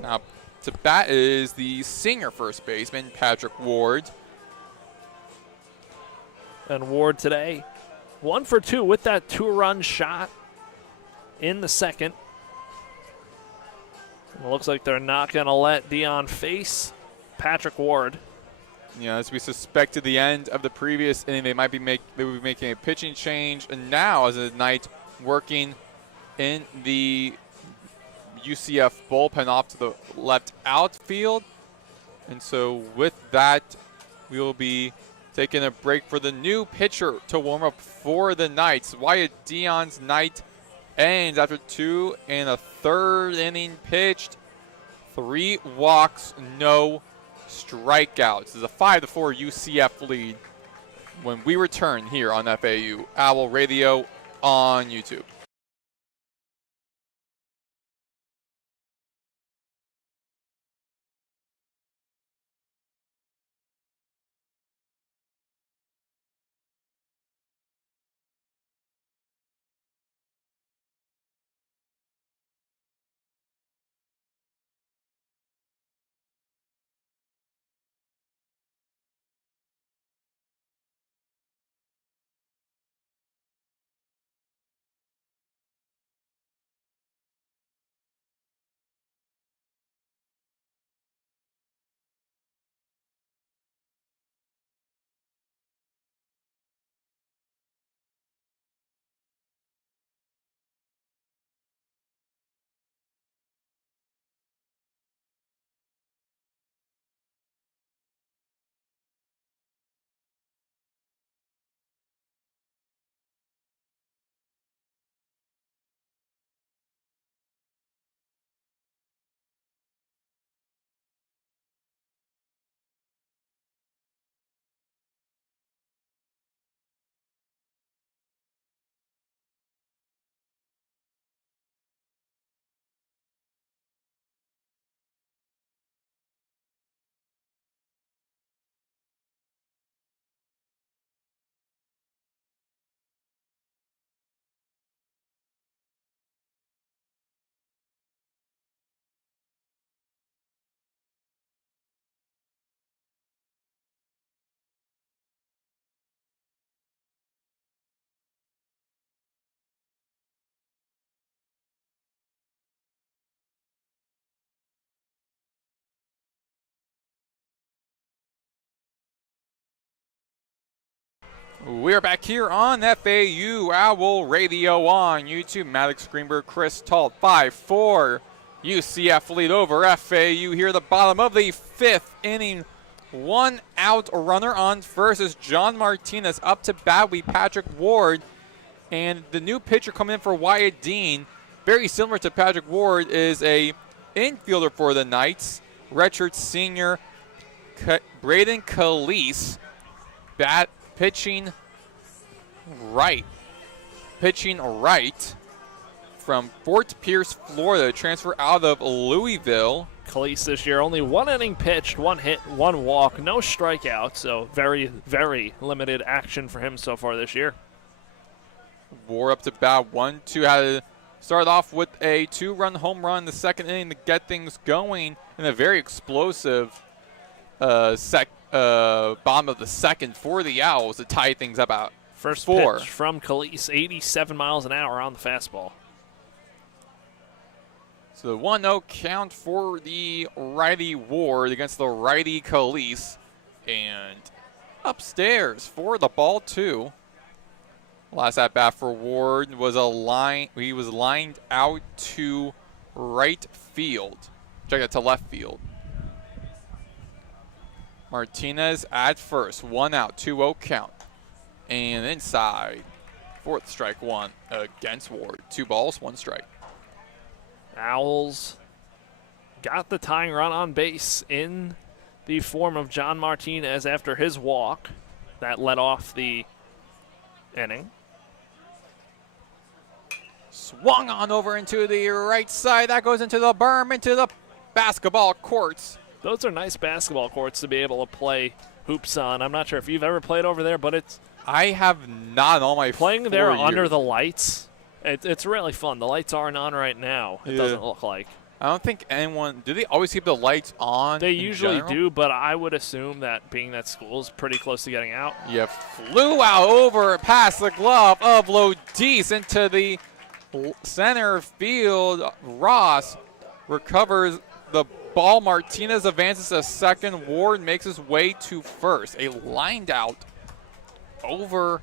Now to bat is the senior first baseman, Patrick Ward. And Ward today, 1 for 2 with that 2-run shot in the second. It looks like they're not going to let Dion face Patrick Ward. Yeah, as we suspected the end of the previous inning, they would be making a pitching change. And now, as the Knights working in the UCF bullpen off to the left outfield. And so with that, we will be taking a break for the new pitcher to warm up for the Knights. Wyatt Dion's night ends after 2 1/3 inning pitched. 3 walks, no strikeouts. This is a 5-4 UCF lead when we return here on FAU Owl Radio on YouTube. We're back here on FAU Owl Radio on YouTube. Maddox Greenberg, Chris Talt, 5-4. UCF lead over FAU here at the bottom of the 5th inning. 1 out, runner on first is John Martinez. Up to bat will be Patrick Ward. And the new pitcher coming in for Wyatt Dean, very similar to Patrick Ward, is a infielder for the Knights. Redshirt senior Braden Calise. Pitching right from Fort Pierce, Florida, transfer out of Louisville. Calise this year, only 1 inning pitched, 1 hit, 1 walk, no strikeout, so very, very limited action for him so far this year. War up to bat, 1-2, had to start off with a 2-run home run in the second inning to get things going in a very explosive bottom of the second for the Owls to tie things up out. First 4. pitch from Calise, 87 miles an hour on the fastball. So the 1-0 count for the righty Ward against the righty Calise. And upstairs for the ball 2. Last at bat for Ward was he was lined out to right field. Check that to left field. Martinez at first, 1 out, 2-0 count. And inside, 4th strike 1 against Ward. 2 balls, 1 strike. Owls got the tying run on base in the form of John Martinez after his walk. That led off the inning. Swung on over into the right side. That goes into the berm, into the basketball courts. Those are nice basketball courts to be able to play hoops on. I'm not sure if you've ever played over there, but it's I have not in all my playing 4 there years. under the lights. It's really fun. The lights aren't on right now. It doesn't look like. I don't think anyone. Do they always keep the lights on? They usually general? do, but I would assume that being that school's pretty close to getting out. Yeah, flew out over past the glove of Lodis into the center field. Ross recovers the ball. Martinez advances to second. Ward makes his way to first. A lined out over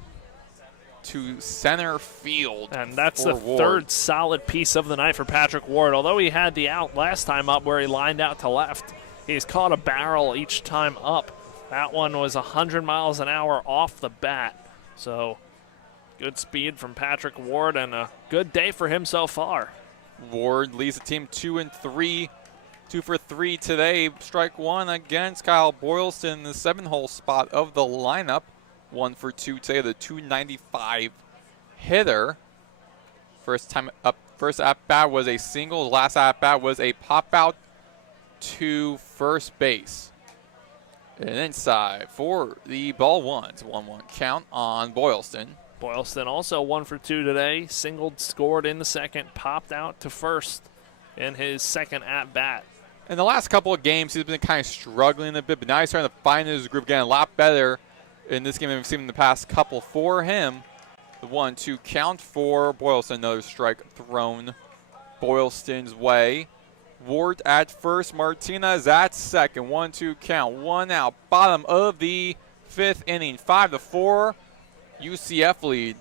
to center field. And that's for the Ward. third solid piece of the night for Patrick Ward. Although he had the out last time up where he lined out to left, he's caught a barrel each time up. That one was 100 miles an hour off the bat. So good speed from Patrick Ward and a good day for him so far. Ward leads the team 2-3. 2 for 3 today. Strike one against Kyle Boylston in the 7-hole spot of the lineup. 1 for 2 today. The 295 hitter. First at bat was a single. Last at bat was a pop out to first base. And inside for the ball one. It's 1-1 count on Boylston. Boylston also 1 for 2 today. Singled, scored in the second, popped out to first in his second at bat. In the last couple of games, he's been kind of struggling a bit, but now he's starting to find his groove, getting a lot better in this game than we've seen in the past couple for him. The 1-2 count for Boylston. Another strike thrown Boylston's way. Ward at first, Martinez at second. 1-2 count, 1 out. Bottom of the 5th inning. 5-4, UCF lead.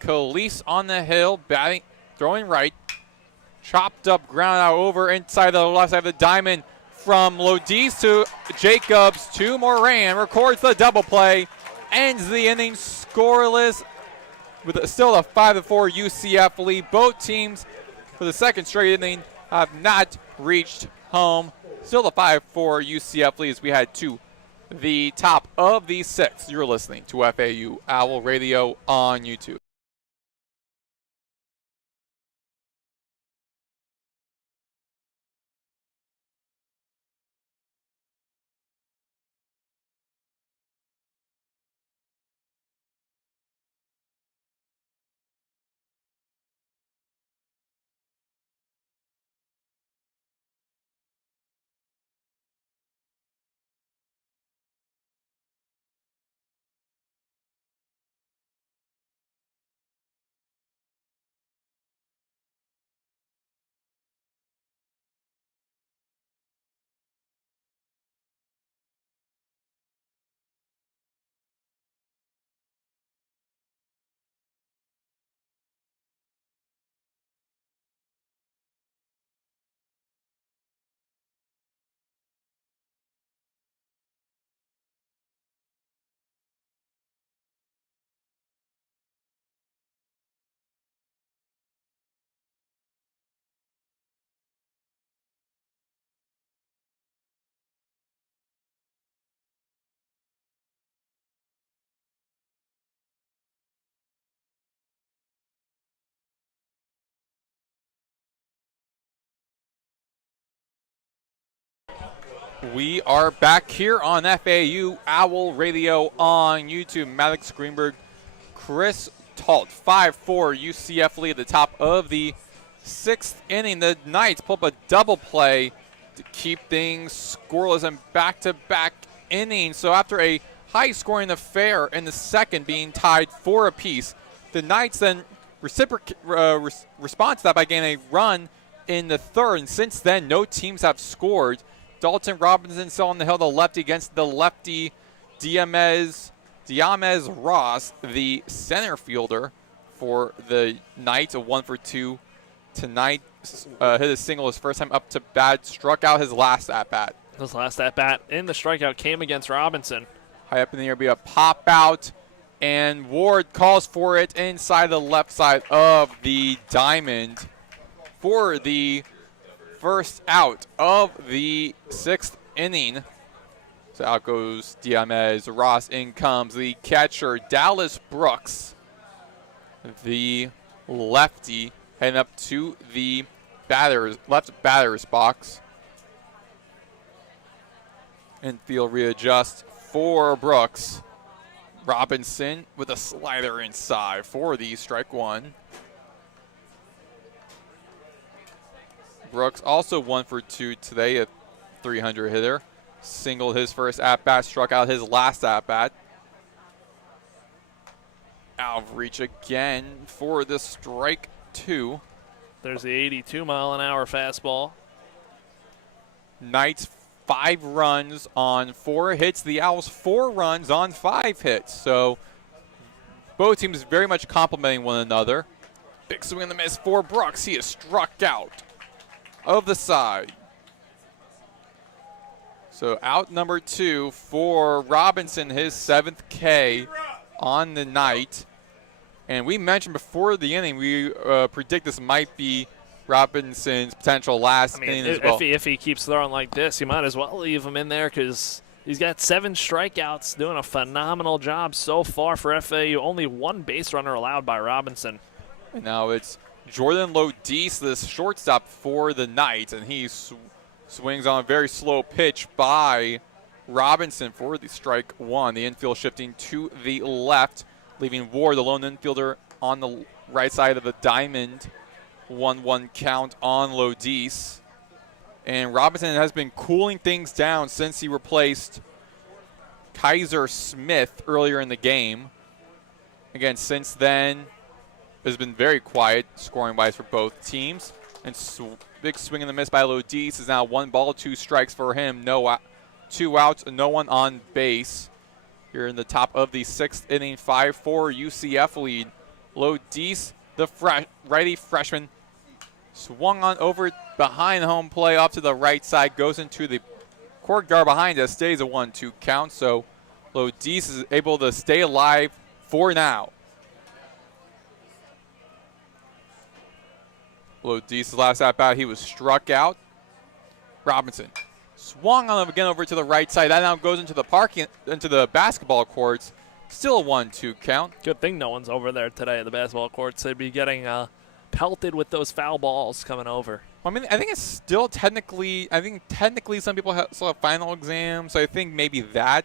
Khalees on the hill, batting, throwing right. Chopped up, ground out over inside the left side of the diamond. From Lodis to Jacobs to Moran. Records the double play. Ends the inning scoreless with still a 5-4 UCF lead. Both teams for the second straight inning have not reached home. Still the 5-4 UCF lead as we head to the top of the 6th. You're listening to FAU Owl Radio on YouTube. We are back here on FAU Owl Radio on YouTube. Maddox Greenberg, Chris Talt, 5-4 UCF lead at the top of the 6th inning. The Knights pull up a double play to keep things scoreless and back-to-back innings. So after a high-scoring affair in the second being tied 4 apiece, the Knights then respond to that by getting a run in the third. And since then, no teams have scored. Dalton Robinson still on the hill, the lefty against the lefty. Diamez Ross, the center fielder for the Knights, a 1 for 2 tonight. Hit a single his first time up to bat, struck out his last at-bat. His last at-bat in the strikeout came against Robinson. High up in the air, be a pop out, and Ward calls for it inside the left side of the diamond for the first out of the 6th inning. So out goes Diamez Ross. In comes the catcher, Dallas Brooks, the lefty, heading up to the left batter's box. Infield readjust for Brooks. Robinson with a slider inside for the strike one. Brooks also 1 for 2 today, a 300 hitter. Singled his first at-bat, struck out his last at-bat. Out of reach again for the strike two. There's the 82-mile-an-hour fastball. Knights 5 runs on 4 hits. The Owls 4 runs on 5 hits. So both teams very much complementing one another. Big swing and a miss for Brooks. He is struck out of the side. So out number 2 for Robinson, his 7th K on the night. And we mentioned before the inning, we predict this might be Robinson's potential last inning as well. If he keeps throwing like this, you might as well leave him in there because he's got 7 strikeouts, doing a phenomenal job so far for FAU. Only 1 base runner allowed by Robinson. And now it's Jordan Lodice, the shortstop for the Knights, and he swings on a very slow pitch by Robinson for the strike one. The infield shifting to the left, leaving Ward, the lone infielder, on the right side of the diamond. 1-1 count on Lodice. And Robinson has been cooling things down since he replaced Kaiser Smith earlier in the game. Again, since then, has been very quiet scoring-wise for both teams. And big swing and a miss by Lodice is now 1 ball, 2 strikes for him. 2 outs, no one on base. Here in the top of the 6th inning, 5-4 UCF lead. Lodice, the righty freshman, swung on over behind home play off to the right side, goes into the courtyard behind us, stays a 1-2 count. So Lodice is able to stay alive for now. Lodice's last at bat, he was struck out. Robinson swung on him again over to the right side. That now goes into the basketball courts. Still a 1-2 count. Good thing no one's over there today at the basketball courts. They'd be getting pelted with those foul balls coming over. I mean, I think it's still technically. I think technically some people still have final exams, so I think maybe that.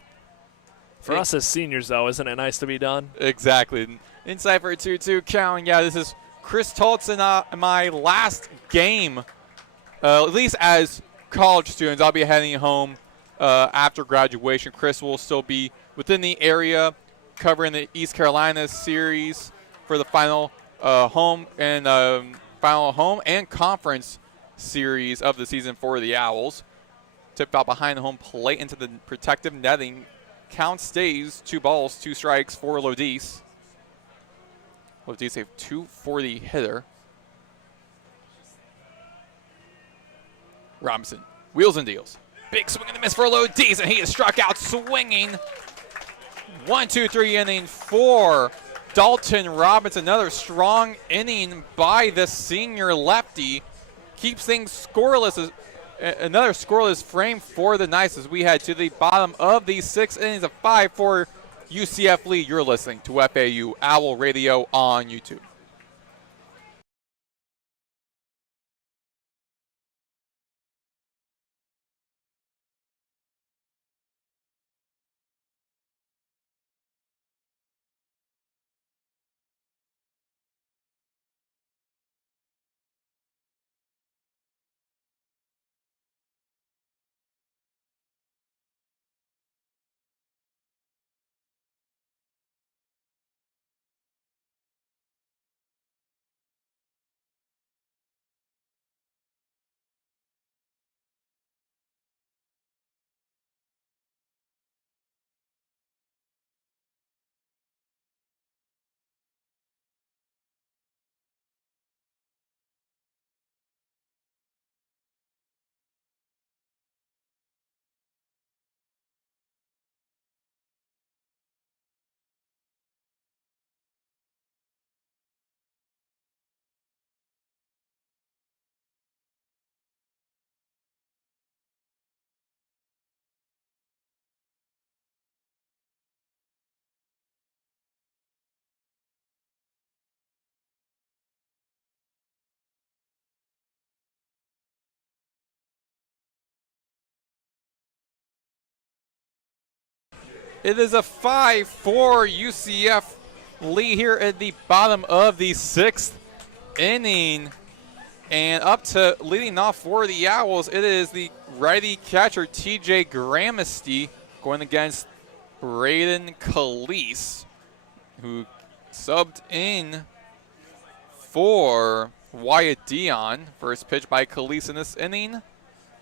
For us as seniors, though, isn't it nice to be done? Exactly. Inside for a 2-2 count. Yeah, this is Chris Toltz in my last game, at least as college students. I'll be heading home after graduation. Chris will still be within the area covering the East Carolina series for the final home and conference series of the season for the Owls. Tipped out behind the home plate into the protective netting. Count stays 2 balls, 2 strikes for Lodice. Lodice have 2 for the hitter. Robinson wheels and deals. Big swing and a miss for Lodice, and he is struck out swinging. 1-2-3 inning for Dalton Robinson. Another strong inning by the senior lefty. Keeps things scoreless. Another scoreless frame for the Knights as we head to the bottom of the 6 innings of 5-4 UCF lead. You're listening to FAU Owl Radio on YouTube. It is a 5-4 UCF lead here at the bottom of the 6th inning. And up to leading off for the Owls, it is the righty catcher TJ Gramesty going against Braden Calise, who subbed in for Wyatt Dion. First pitch by Calise in this inning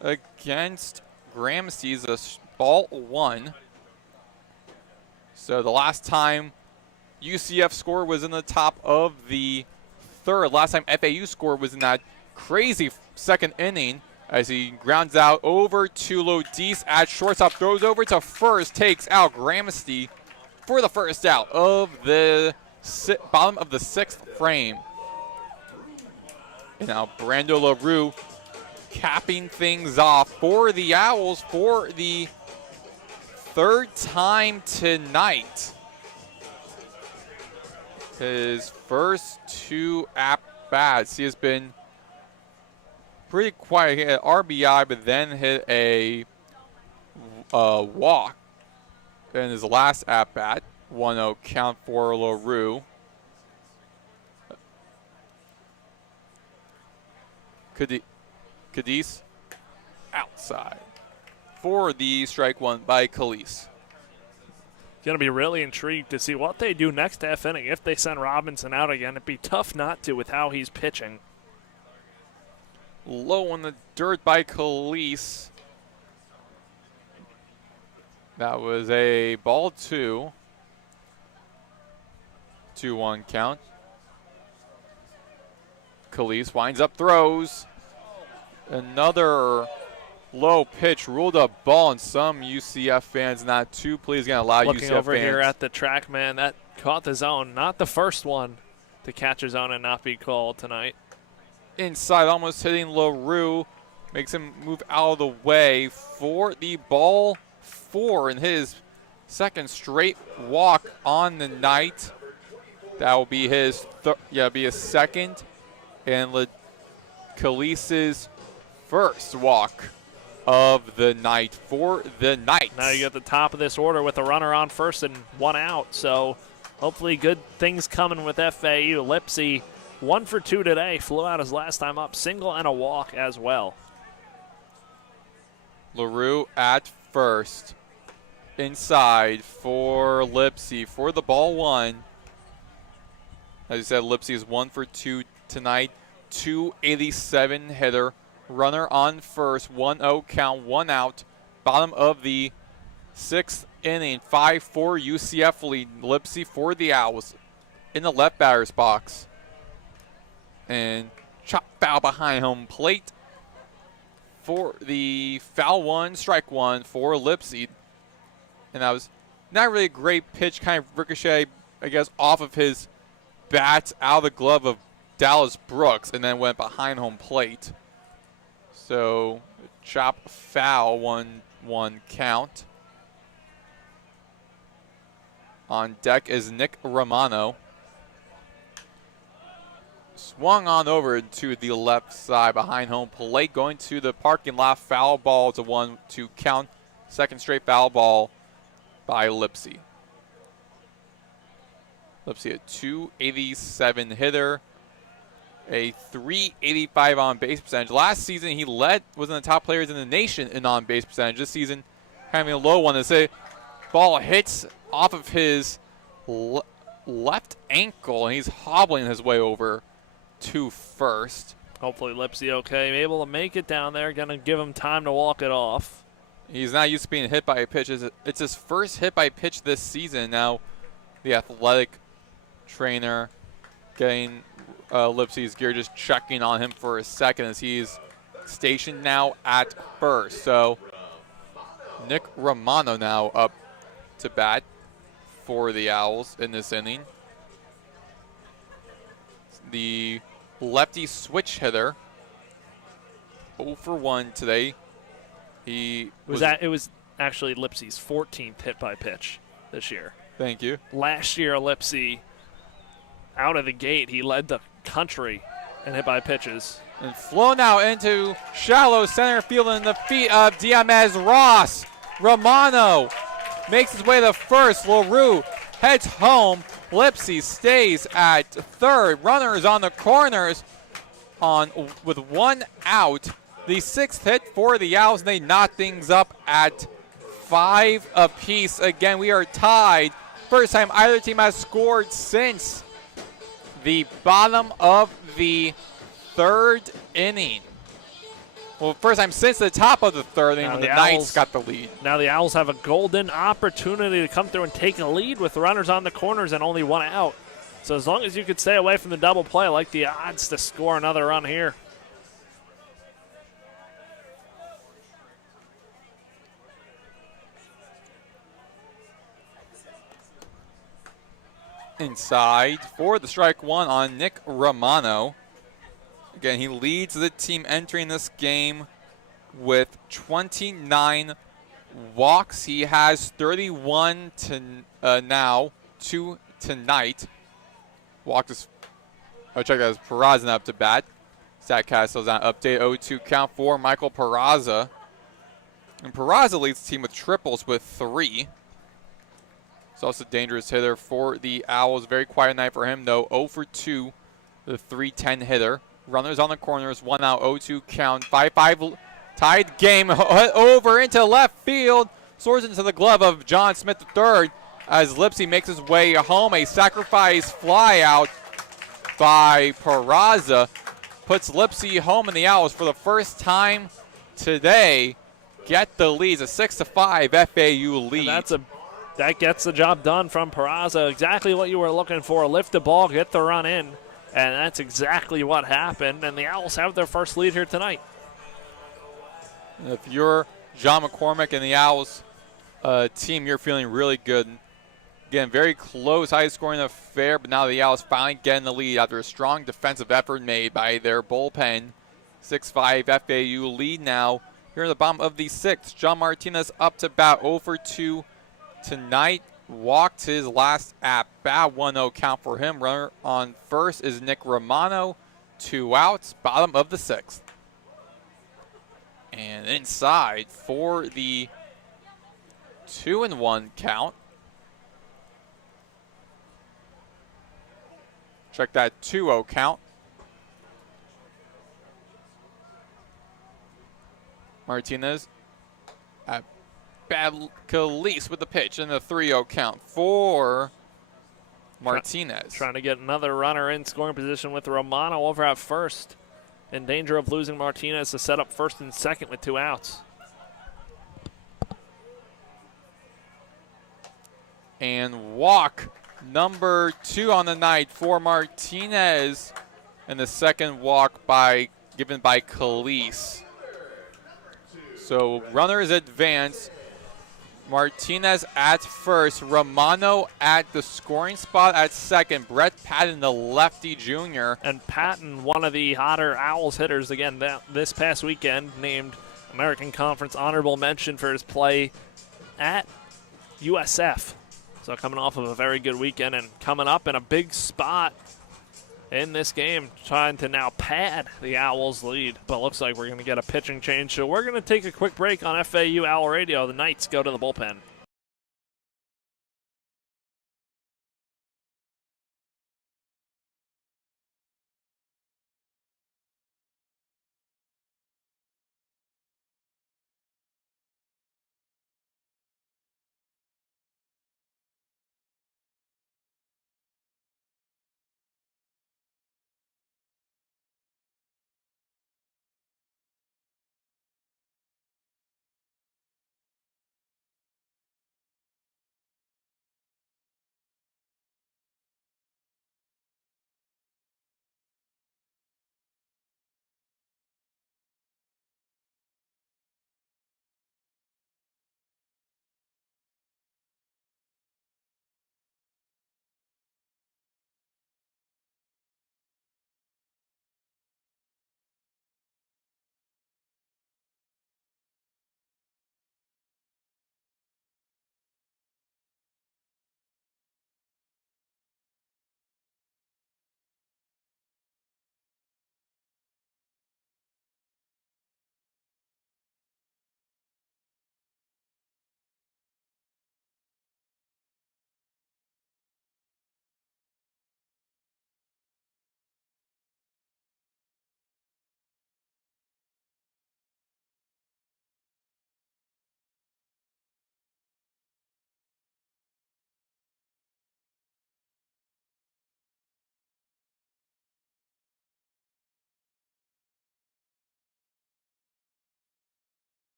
against Gramesty is a ball 1. So the last time UCF score was in the top of the 3rd. Last time FAU score was in that crazy 2nd inning as he grounds out over to Lodis at shortstop, throws over to first, takes out Gramesty for the first out of the bottom of the 6th frame. And now Brando LaRue capping things off for the Owls for the 3rd time tonight. His first 2 at-bats, he has been pretty quiet. He hit an RBI, but then hit a walk in his last at-bat. 1-0 count for LaRue. Cadiz outside for the strike 1 by Calise. Going to be really intrigued to see what they do next half inning. If they send Robinson out again, it'd be tough not to with how he's pitching. Low in the dirt by Calise. That was a ball 2. 2-1 count. Calise winds up, throws. Another low pitch ruled a ball, and some UCF fans not too pleased. Going to allow Looking UCF over fans here at the track, man, that caught the zone. Not the first one to catch a zone and not be called tonight. inside, almost hitting LaRue. Makes him move out of the way for the ball 4 in his second straight walk on the night. That will be his second, and Calise's first walk of the night for the Knights. Now you get the top of this order with a runner on first and 1 out. So hopefully good things coming with FAU. Lipsy 1 for 2 today. Flew out his last time up. Single and a walk as well. LaRue at first. Inside for Lipsy for the ball 1. As you said, Lipsy is 1 for 2 tonight. 287 hitter. Runner on first. 1-0 count, 1 out. Bottom of the 6th inning. 5-4 UCF lead. Lipsy for the Owls in the left batter's box. And chop foul behind home plate for the foul 1, strike 1 for Lipsy. And that was not really a great pitch, kind of ricochet, I guess, off of his bat out of the glove of Dallas Brooks and then went behind home plate. So chop foul, 1-1 count. On deck is Nick Romano. Swung on over to the left side behind home plate, going to the parking lot. Foul ball to 1-2 count. Second straight foul ball by Lipsy. Lipsy a 287 hitter, a 385 on base percentage. Last season he was one of the top players in the nation in on base percentage. This season having a low one. As a ball hits off of his left ankle and he's hobbling his way over to first. Hopefully Lipsy okay, able to make it down there. Going to give him time to walk it off. He's not used to being hit by a pitch. It's his first hit by pitch this season. Now the athletic trainer getting Lipsy's gear, just checking on him for a second as he's stationed now at first. So Nick Romano now up to bat for the Owls in this inning. The lefty switch hitter, 0 for 1 today. It was actually Lipsy's 14th hit by pitch this year. Thank you. Last year, Lipsy, out of the gate, he led the country in hit by pitches. And flown out into shallow center field in the feet of Diamez Ross. Romano makes his way to first. LaRue heads home. Lipsy stays at third. Runners on the corners with 1 out. The 6th hit for the Owls, and they knot things up at 5 apiece. Again, we are tied. First time either team has scored since the bottom of the 3rd inning. Well, first time since the top of the 3rd inning when the Knights got the lead. Now the Owls have a golden opportunity to come through and take a lead with runners on the corners and only 1 out. So as long as you could stay away from the double play, I like the odds to score another run here. Inside for the strike one on Nick Romano. Again, he leads the team entering this game with 29 walks. He has 31 now, 2 tonight. Walked is, check that as Peraza up to bat. Statcastle's on update 0-2 count for Michael Peraza. And Peraza leads the team with triples with 3. He's also a dangerous hitter for the Owls. Very quiet night for him, though. 0 for 2, the 3-10 hitter. Runners on the corners, 1 out, 0-2 count. 5-5 tied game over into left field. Soars into the glove of John Smith III as Lipsy makes his way home. A sacrifice fly out by Peraza puts Lipsy home, and the Owls for the first time today get the lead. A 6-5 FAU lead. That gets the job done from Peraza. Exactly what you were looking for. Lift the ball, get the run in. And that's exactly what happened. And the Owls have their first lead here tonight. If you're John McCormick and the Owls team, you're feeling really good. Again, very close, high-scoring affair, but now the Owls finally getting the lead after a strong defensive effort made by their bullpen. 6-5 FAU lead now. Here in the bottom of the 6th, John Martinez up to bat 0 for 2 tonight. Walked his last at bat, 1-0 count for him. Runner on first is Nick Romano. 2 outs, bottom of the 6th. And inside for the 2-1 count. Check that 2-0 count. Martinez at Calise with the pitch and the 3-0 count for Martinez. Trying to get another runner in scoring position with Romano over at first. In danger of losing Martinez to set up first and second with 2 outs. And walk number 2 on the night for Martinez. And the second walk given by Calise. So runners advance. Martinez at first. Romano at the scoring spot at second. Brett Patton, the lefty junior. And Patton, one of the hotter Owls hitters again this past weekend, named American Conference honorable mention for his play at USF. So coming off of a very good weekend and coming up in a big spot in this game, trying to now pad the Owls' lead. But looks like we're going to get a pitching change. So we're going to take a quick break on FAU Owl Radio. The Knights go to the bullpen.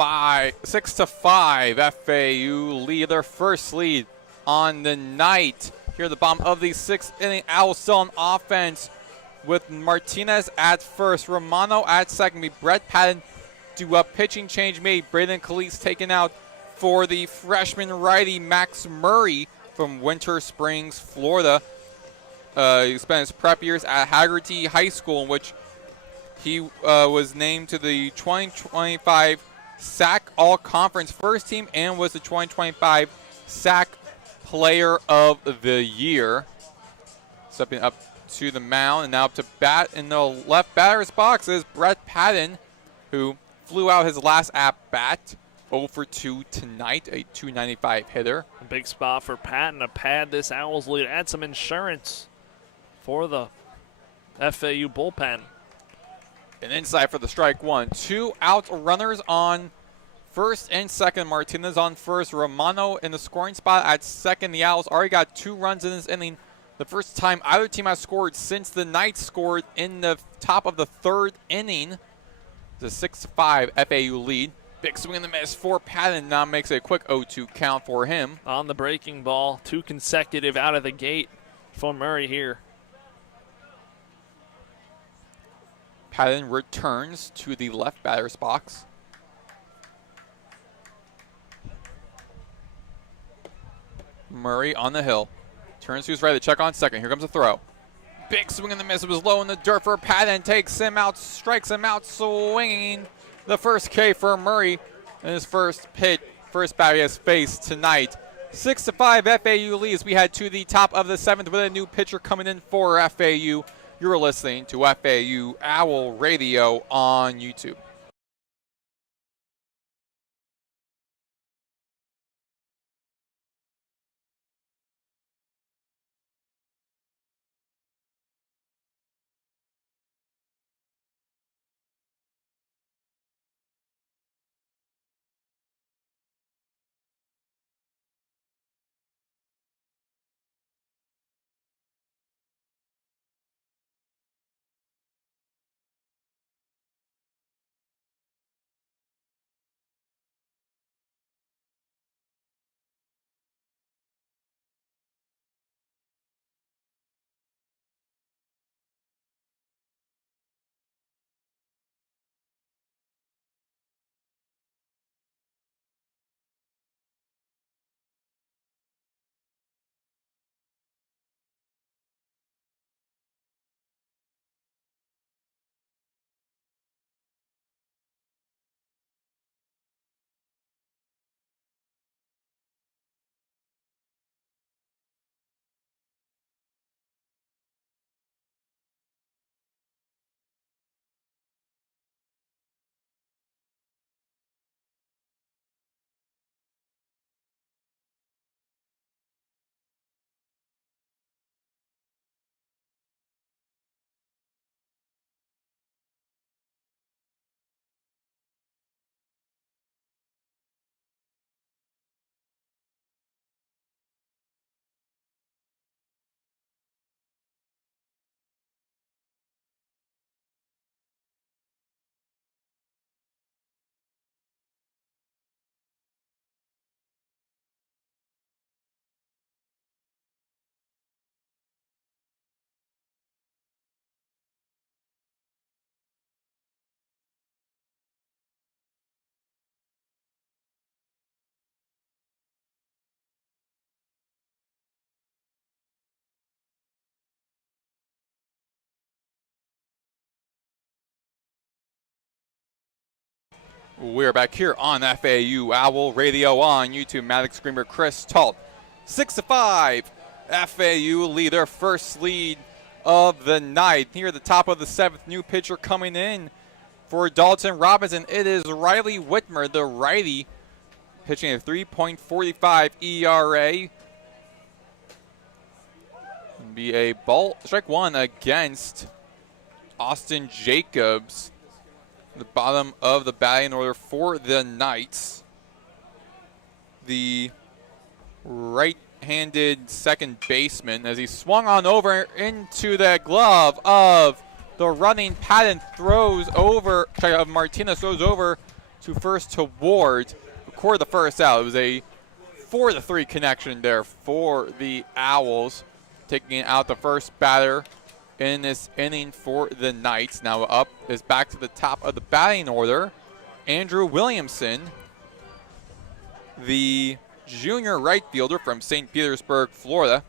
6-5. FAU lead their first lead on the night. Here at the bottom of the sixth inning, Owls still on offense with Martinez at first, Romano at second. Brett Patton do a pitching change made. Braden Calise taken out for the freshman righty Max Murray from Winter Springs, Florida. He spent his prep years at Haggerty High School, in which he was named to the 2025 SAC All-Conference First Team and was the 2025 SAC Player of the Year. Stepping up to the mound and now up to bat in the left batter's box is Brett Patton, who flew out his last at-bat. 0 for 2 tonight, a .295 hitter. A big spot for Patton to pad this Owls lead. Add some insurance for the FAU bullpen. And inside for the strike one. 2 out runners on first and second. Martinez on first. Romano in the scoring spot at second. The Owls already got 2 runs in this inning. The first time either team has scored since the Knights scored in the top of the third inning. It's a 6-5 FAU lead. Big swing and the miss for Patton. Now makes a quick 0-2 count for him. On the breaking ball, 2 consecutive out of the gate for Murray here. Patton returns to the left batter's box. Murray on the hill. Turns to his right to check on second. Here comes a throw. Big swing and the miss. It was low in the dirt for Patton. Takes him out, strikes him out, swinging. The first K for Murray in his first bat he has faced tonight. 6-5 FAU leads. We head to the top of the seventh with a new pitcher coming in for FAU. You're listening to FAU Owl Radio on YouTube. We're back here on FAU Owl Radio on YouTube. Maddox Screamer, Chris Talt. 6-5. FAU lead their first lead of the night. Here at the top of the seventh, new pitcher coming in for Dalton Robinson. It is Riley Whitmer, the righty, pitching a 3.45 ERA. Be a strike one against Austin Jacobs. The bottom of the batting order for the Knights. The right-handed second baseman, as he swung on over into the glove of the running Patton, throws over, Martinez throws over to first to Ward, recorded the first out. It was a 4-3 connection there for the Owls, taking out the first batter in this inning for the Knights. Now up is back to the top of the batting order, Andrew Williamson, the junior right fielder from St. Petersburg, Florida.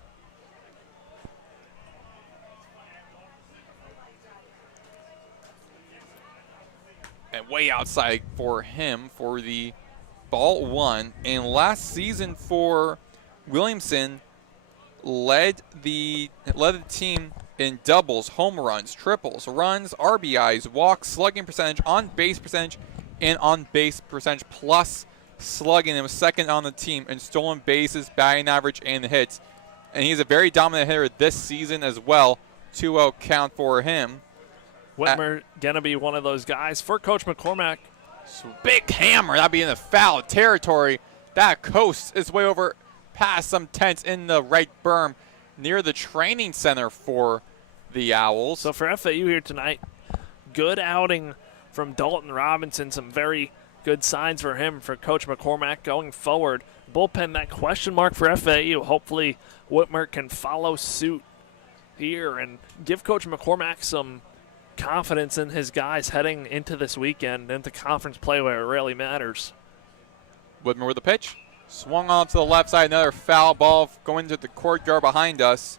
And way outside for him for the ball one. And last season for Williamson, led the team in doubles, home runs, triples, runs, RBIs, walks, slugging percentage, on base percentage, and on base percentage plus slugging. And was second on the team in stolen bases, batting average, and hits. And he's a very dominant hitter this season as well. 2-0 count for him. Whitmer going to be one of those guys for Coach McCormack. Big hammer, that'd be in the foul territory. That coast is way over past some tents in the right berm near the training center for the Owls. So for FAU here tonight, good outing from Dalton Robinson. Some very good signs for him, for Coach McCormack going forward. Bullpen, that question mark for FAU. Hopefully Whitmer can follow suit here and give Coach McCormack some confidence in his guys heading into this weekend, into conference play where it really matters. Whitmer with the pitch. Swung on to the left side, another foul ball going to the courtyard behind us.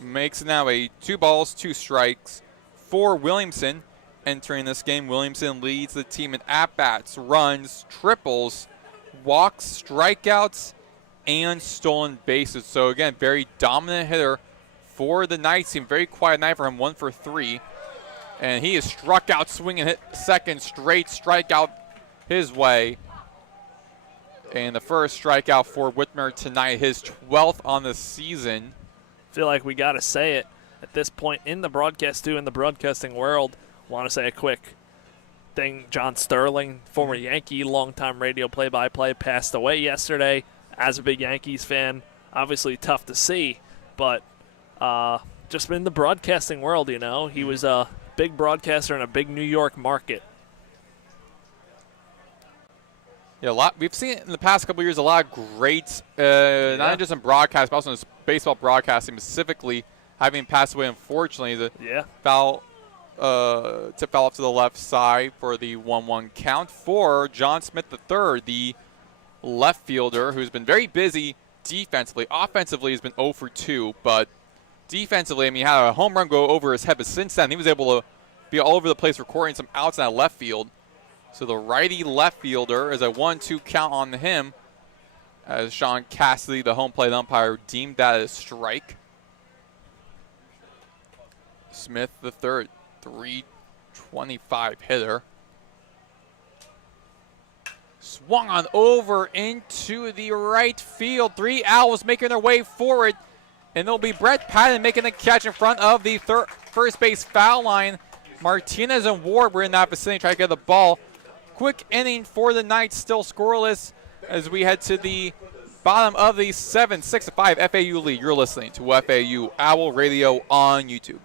Makes it now a 2 balls, 2 strikes for Williamson. Entering this game, Williamson leads the team in at-bats, runs, triples, walks, strikeouts, and stolen bases. So again, very dominant hitter for the Knights team. Very quiet night for him, 1 for 3. And he is struck out, swinging, hit second straight strikeout his way. And the first strikeout for Whitmer tonight, his 12th on the season. Feel like we got to say it at this point in the broadcast, too, in the broadcasting world. Want to say a quick thing. John Sterling, former Yankee, longtime radio play-by-play, passed away yesterday. As a big Yankees fan, obviously tough to see, but just in the broadcasting world, you know. He was a big broadcaster in a big New York market. Yeah, a lot. We've seen in the past couple of years a lot of great, not just in broadcast, but also in baseball broadcasting, specifically having passed away, unfortunately. The foul to foul off to the left side for the 1-1 count for John Smith III, the left fielder, who's been very busy defensively. Offensively, he's been 0 for 2, but defensively, I mean, he had a home run go over his head, but since then, he was able to be all over the place, recording some outs in that left field. So the righty left fielder is a 1-2 count on him, as Sean Cassidy, the home plate umpire, deemed that a strike. Smith the third, 325 hitter. Swung on over into the right field. 3 Owls making their way forward. And it'll be Brett Patton making the catch in front of the first base foul line. Martinez and Ward were in that vicinity trying to get the ball. Quick inning for the Knights, still scoreless as we head to the bottom of the 7-6-5 FAU lead. You're listening to FAU Owl Radio on YouTube.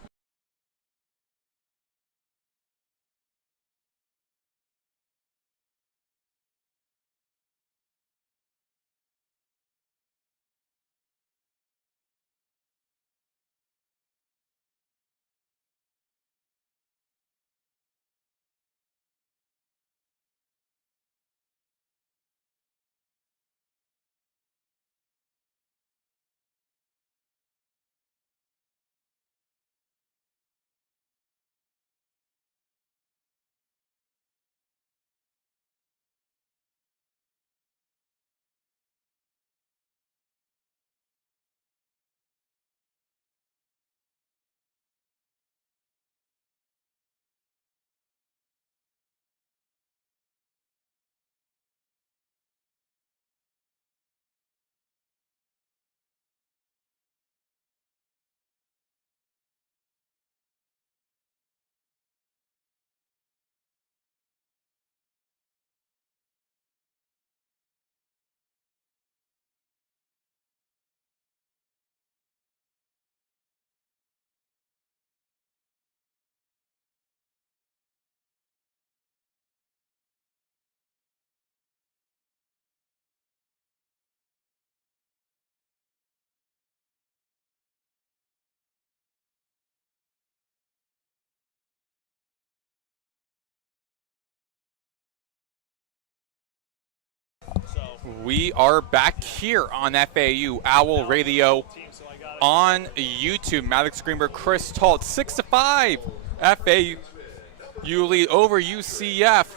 We are back here on FAU Owl Radio on YouTube. Maddox Greenberg, Chris Tall, 6-5. FAU lead over UCF.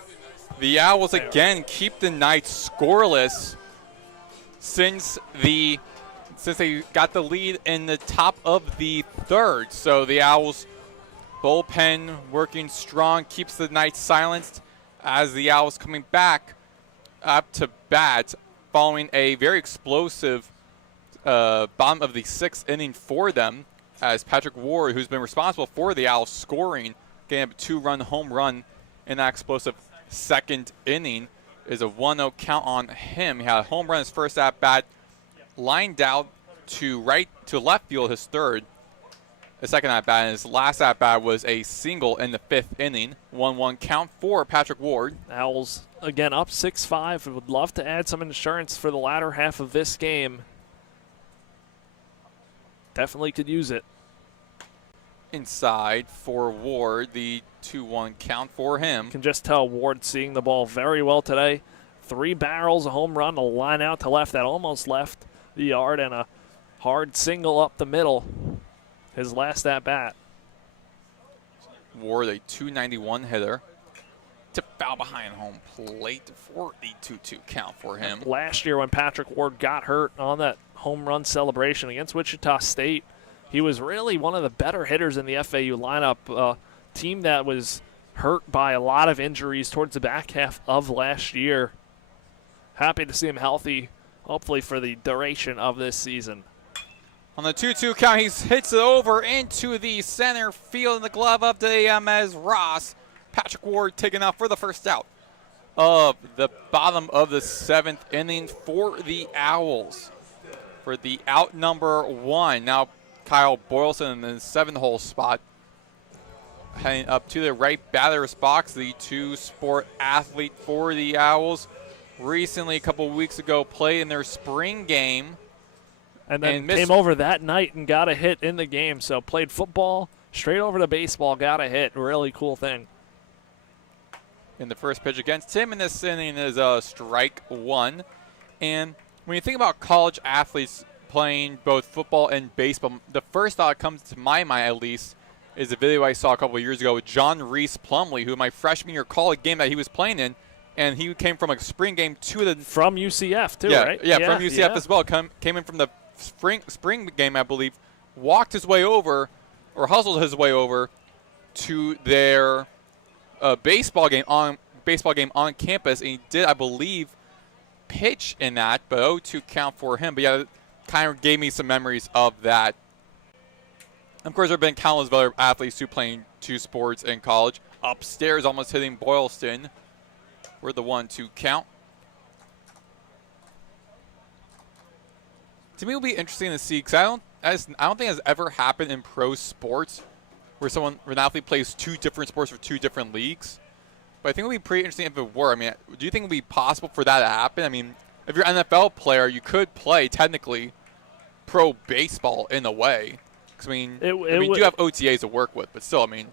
The Owls again keep the night scoreless since they got the lead in the top of the third. So the Owls bullpen working strong, keeps the night silenced as the Owls coming back up to bat following a very explosive bottom of the sixth inning for them, as Patrick Ward, who's been responsible for the Owls scoring, getting a 2-run home run in that explosive second inning, is a 1-0 count on him. He had a home run his first at bat, lined out to left field his third. The second at bat, and his last at bat was a single in the fifth inning. 1-1 count for Patrick Ward. Owls again up 6-5. Would love to add some insurance for the latter half of this game. Definitely could use it. Inside for Ward, the 2-1 count for him. Can just tell Ward seeing the ball very well today. 3 barrels, a home run, a line out to left that almost left the yard, and a hard single up the middle. His last at bat. Ward, a .291 hitter. To foul behind home plate for the 2-2 count for him. Last year when Patrick Ward got hurt on that home run celebration against Wichita State, he was really one of the better hitters in the FAU lineup. A team that was hurt by a lot of injuries towards the back half of last year. Happy to see him healthy, hopefully for the duration of this season. On the 2-2 count, he hits it over into the center field in the glove of Diaz Ross. Patrick Ward taken out for the first out of the bottom of the seventh inning for the Owls. For the out number 1, now Kyle Boylston in the 7th-hole spot. Heading up to the right batter's box, the two-sport athlete for the Owls. Recently, a couple weeks ago, played in their spring game. And then came over that night and got a hit in the game. So played football, straight over to baseball, got a hit. Really cool thing. In the first pitch against him in this inning is strike 1. And when you think about college athletes playing both football and baseball, the first thought that comes to my mind, at least, is a video I saw a couple of years ago with John Reese Plumlee, who my freshman year college game that he was playing in, and he came from a spring game to the... From UCF, too, yeah, right? Yeah, from UCF as well. Came in from the spring game, I believe, walked his way over, or hustled his way over, to their baseball game on campus, and he did, I believe, pitch in that, but 0-2 count for him. But yeah, it kind of gave me some memories of that. Of course, there have been countless of other athletes who playing 2 sports in college. Upstairs, almost hitting Boylston for the 1-2 count. To me, it'll be interesting to see, because I don't think it's ever happened in pro sports where an athlete plays 2 different sports for 2 different leagues. But I think it would be pretty interesting if it were. I mean, do you think it would be possible for that to happen? I mean, if you're an NFL player, you could play, technically, pro baseball in a way. Because, I mean, you do have OTAs to work with, but still, I mean.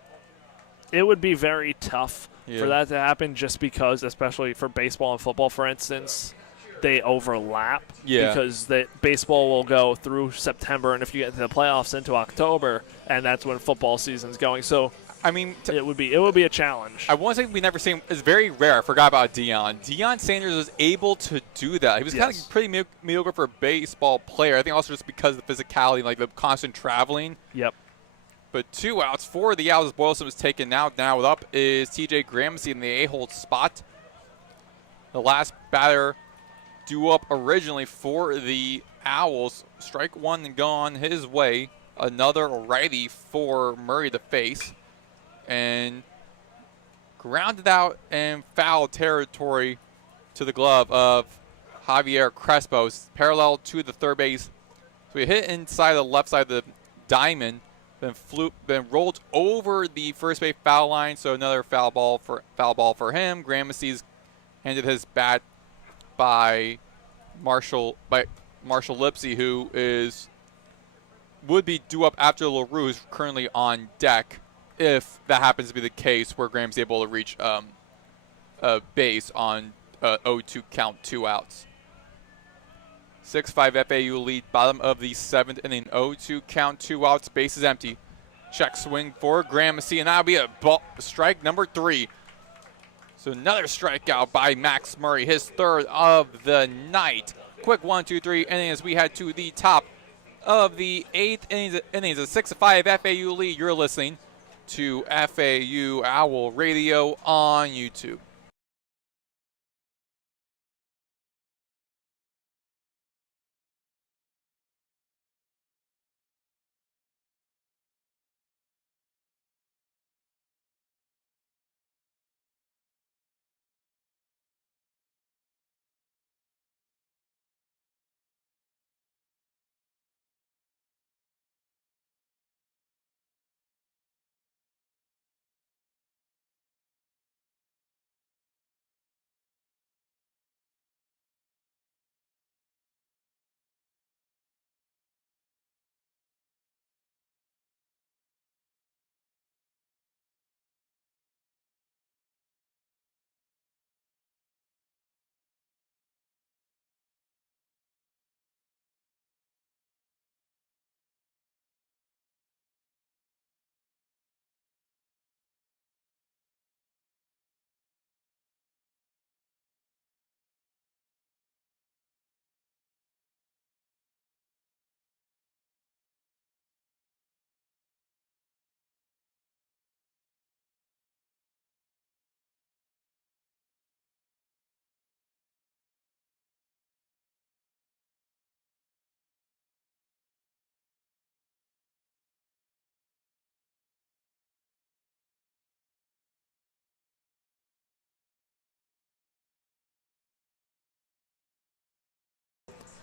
It would be very tough for that to happen just because, especially for baseball and football, for instance, they overlap. Yeah. Because baseball will go through September, and if you get into the playoffs into October, and that's when football season's going. So, I mean, it would be a challenge. I want to say we never seen. It's very rare. I forgot about Deion. Deion Sanders was able to do that. He was kind of pretty mediocre for a baseball player. I think also just because of the physicality, like the constant traveling. Yep. But 2 outs for the Owls. Boylston was taken out. Now up is T.J. Gramsci in the A-hole spot. The last batter due up originally for the Owls. Strike 1 and go on his way. Another righty for Murray to face. And grounded out and foul territory to the glove of Javier Crespo, parallel to the third base. So he hit inside the left side of the diamond, then rolled over the first base foul line. So another foul ball for him. Gramsci's handed his bat by Marshall Lipsy, who would be due up after LaRue, who's currently on deck. If that happens to be the case, where Graham's able to reach base on 0-2 count, 2 outs. 6-5 FAU lead, bottom of the 7th inning. 0-2 count, 2 outs, bases empty. Check swing for Gramercy, and that'll be a strike number 3. So another strikeout by Max Murray, his 3rd of the night. Quick 1-2-3 inning as we head to the top of the 8th innings. A 6-5 FAU lead. You're listening to FAU Owl Radio on YouTube.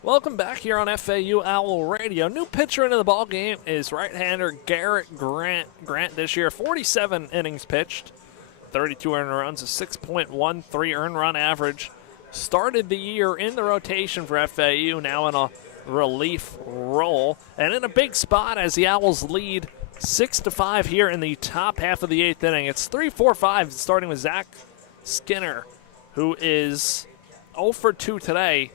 Welcome back here on FAU Owl Radio. New pitcher into the ball game is right-hander Garrett Grant. Grant this year, 47 innings pitched, 32 earned runs, a 6.13 earned run average. Started the year in the rotation for FAU, now in a relief role, and in a big spot as the Owls lead 6-5 here in the top half of the 8th inning. It's 3-4-5, starting with Zach Skinner, who is 0 for 2 today.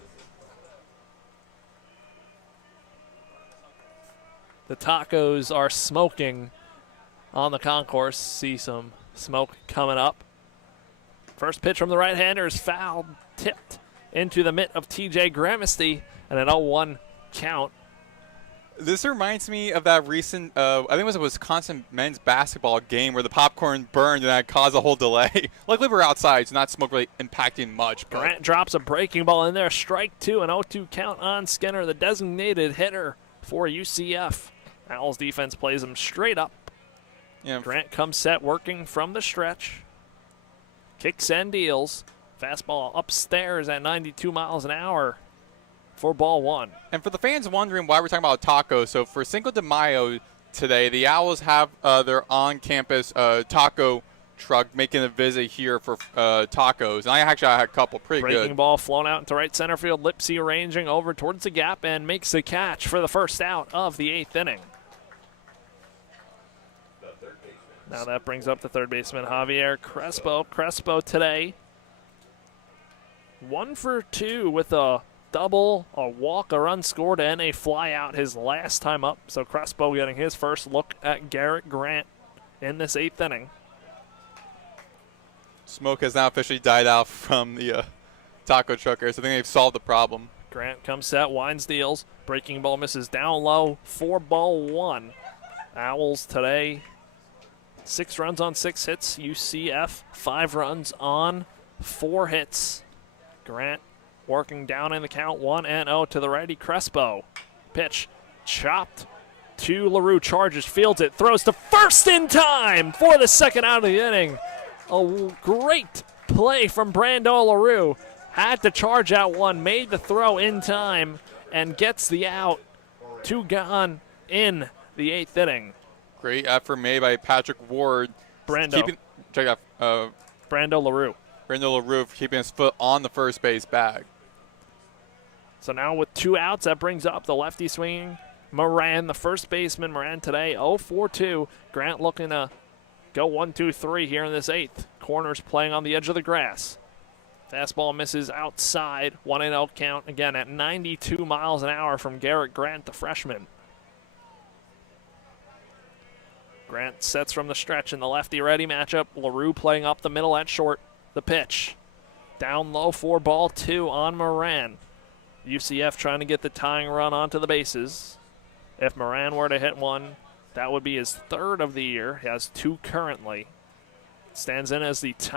The tacos are smoking on the concourse. See some smoke coming up. First pitch from the right-hander is fouled, tipped into the mitt of TJ Gramercy, and an 0-1 count. This reminds me of that recent, I think it was a Wisconsin men's basketball game where the popcorn burned and that caused a whole delay. Luckily, we're outside, so not smoke really impacting much. But Grant drops a breaking ball in there. Strike 2, an 0-2 count on Skinner, the designated hitter for UCF. Owls defense plays him straight up. Yeah. Grant comes set, working from the stretch. Kicks and deals. Fastball upstairs at 92 miles an hour for ball 1. And for the fans wondering why we're talking about tacos, so for Cinco de Mayo today, the Owls have their on-campus taco truck making a visit here for tacos. And I had a couple pretty good. Breaking ball flown out into right center field. Lipsy arranging over towards the gap and makes the catch for the first out of the 8th inning. Now that brings up the third baseman, Javier Crespo. Crespo today, 1 for 2 with a double, a walk, a run scored, and a fly out his last time up. So Crespo getting his first look at Garrett Grant in this 8th inning. Smoke has now officially died out from the taco truckers. I think they've solved the problem. Grant comes set, winds deals. Breaking ball misses down low for ball 1. Owls today, 6 runs on 6 hits. UCF, 5 runs on 4 hits. Grant working down in the count, 1-0 to the righty Crespo. Pitch chopped to LaRue, charges, fields it, throws to first in time for the second out of the inning. A great play from Brando LaRue. Had to charge out one, made the throw in time, and gets the out. 2 gone in the 8th inning. Great effort made by Patrick Ward. Brando LaRue. Brando LaRue keeping his foot on the first base bag. So now with 2 outs, that brings up the lefty swinging Moran, the first baseman. Moran today 0 for 2. Grant looking to go 1-2-3 here in this 8th. Corners playing on the edge of the grass. Fastball misses outside. 1-0 count again at 92 miles an hour from Garrett Grant, the freshman. Grant sets from the stretch in the lefty-righty matchup. LaRue playing up the middle at short. The pitch. Down low for ball 2 on Moran. UCF trying to get the tying run onto the bases. If Moran were to hit one, that would be his 3rd of the year. He has 2 currently. Stands in as the tie.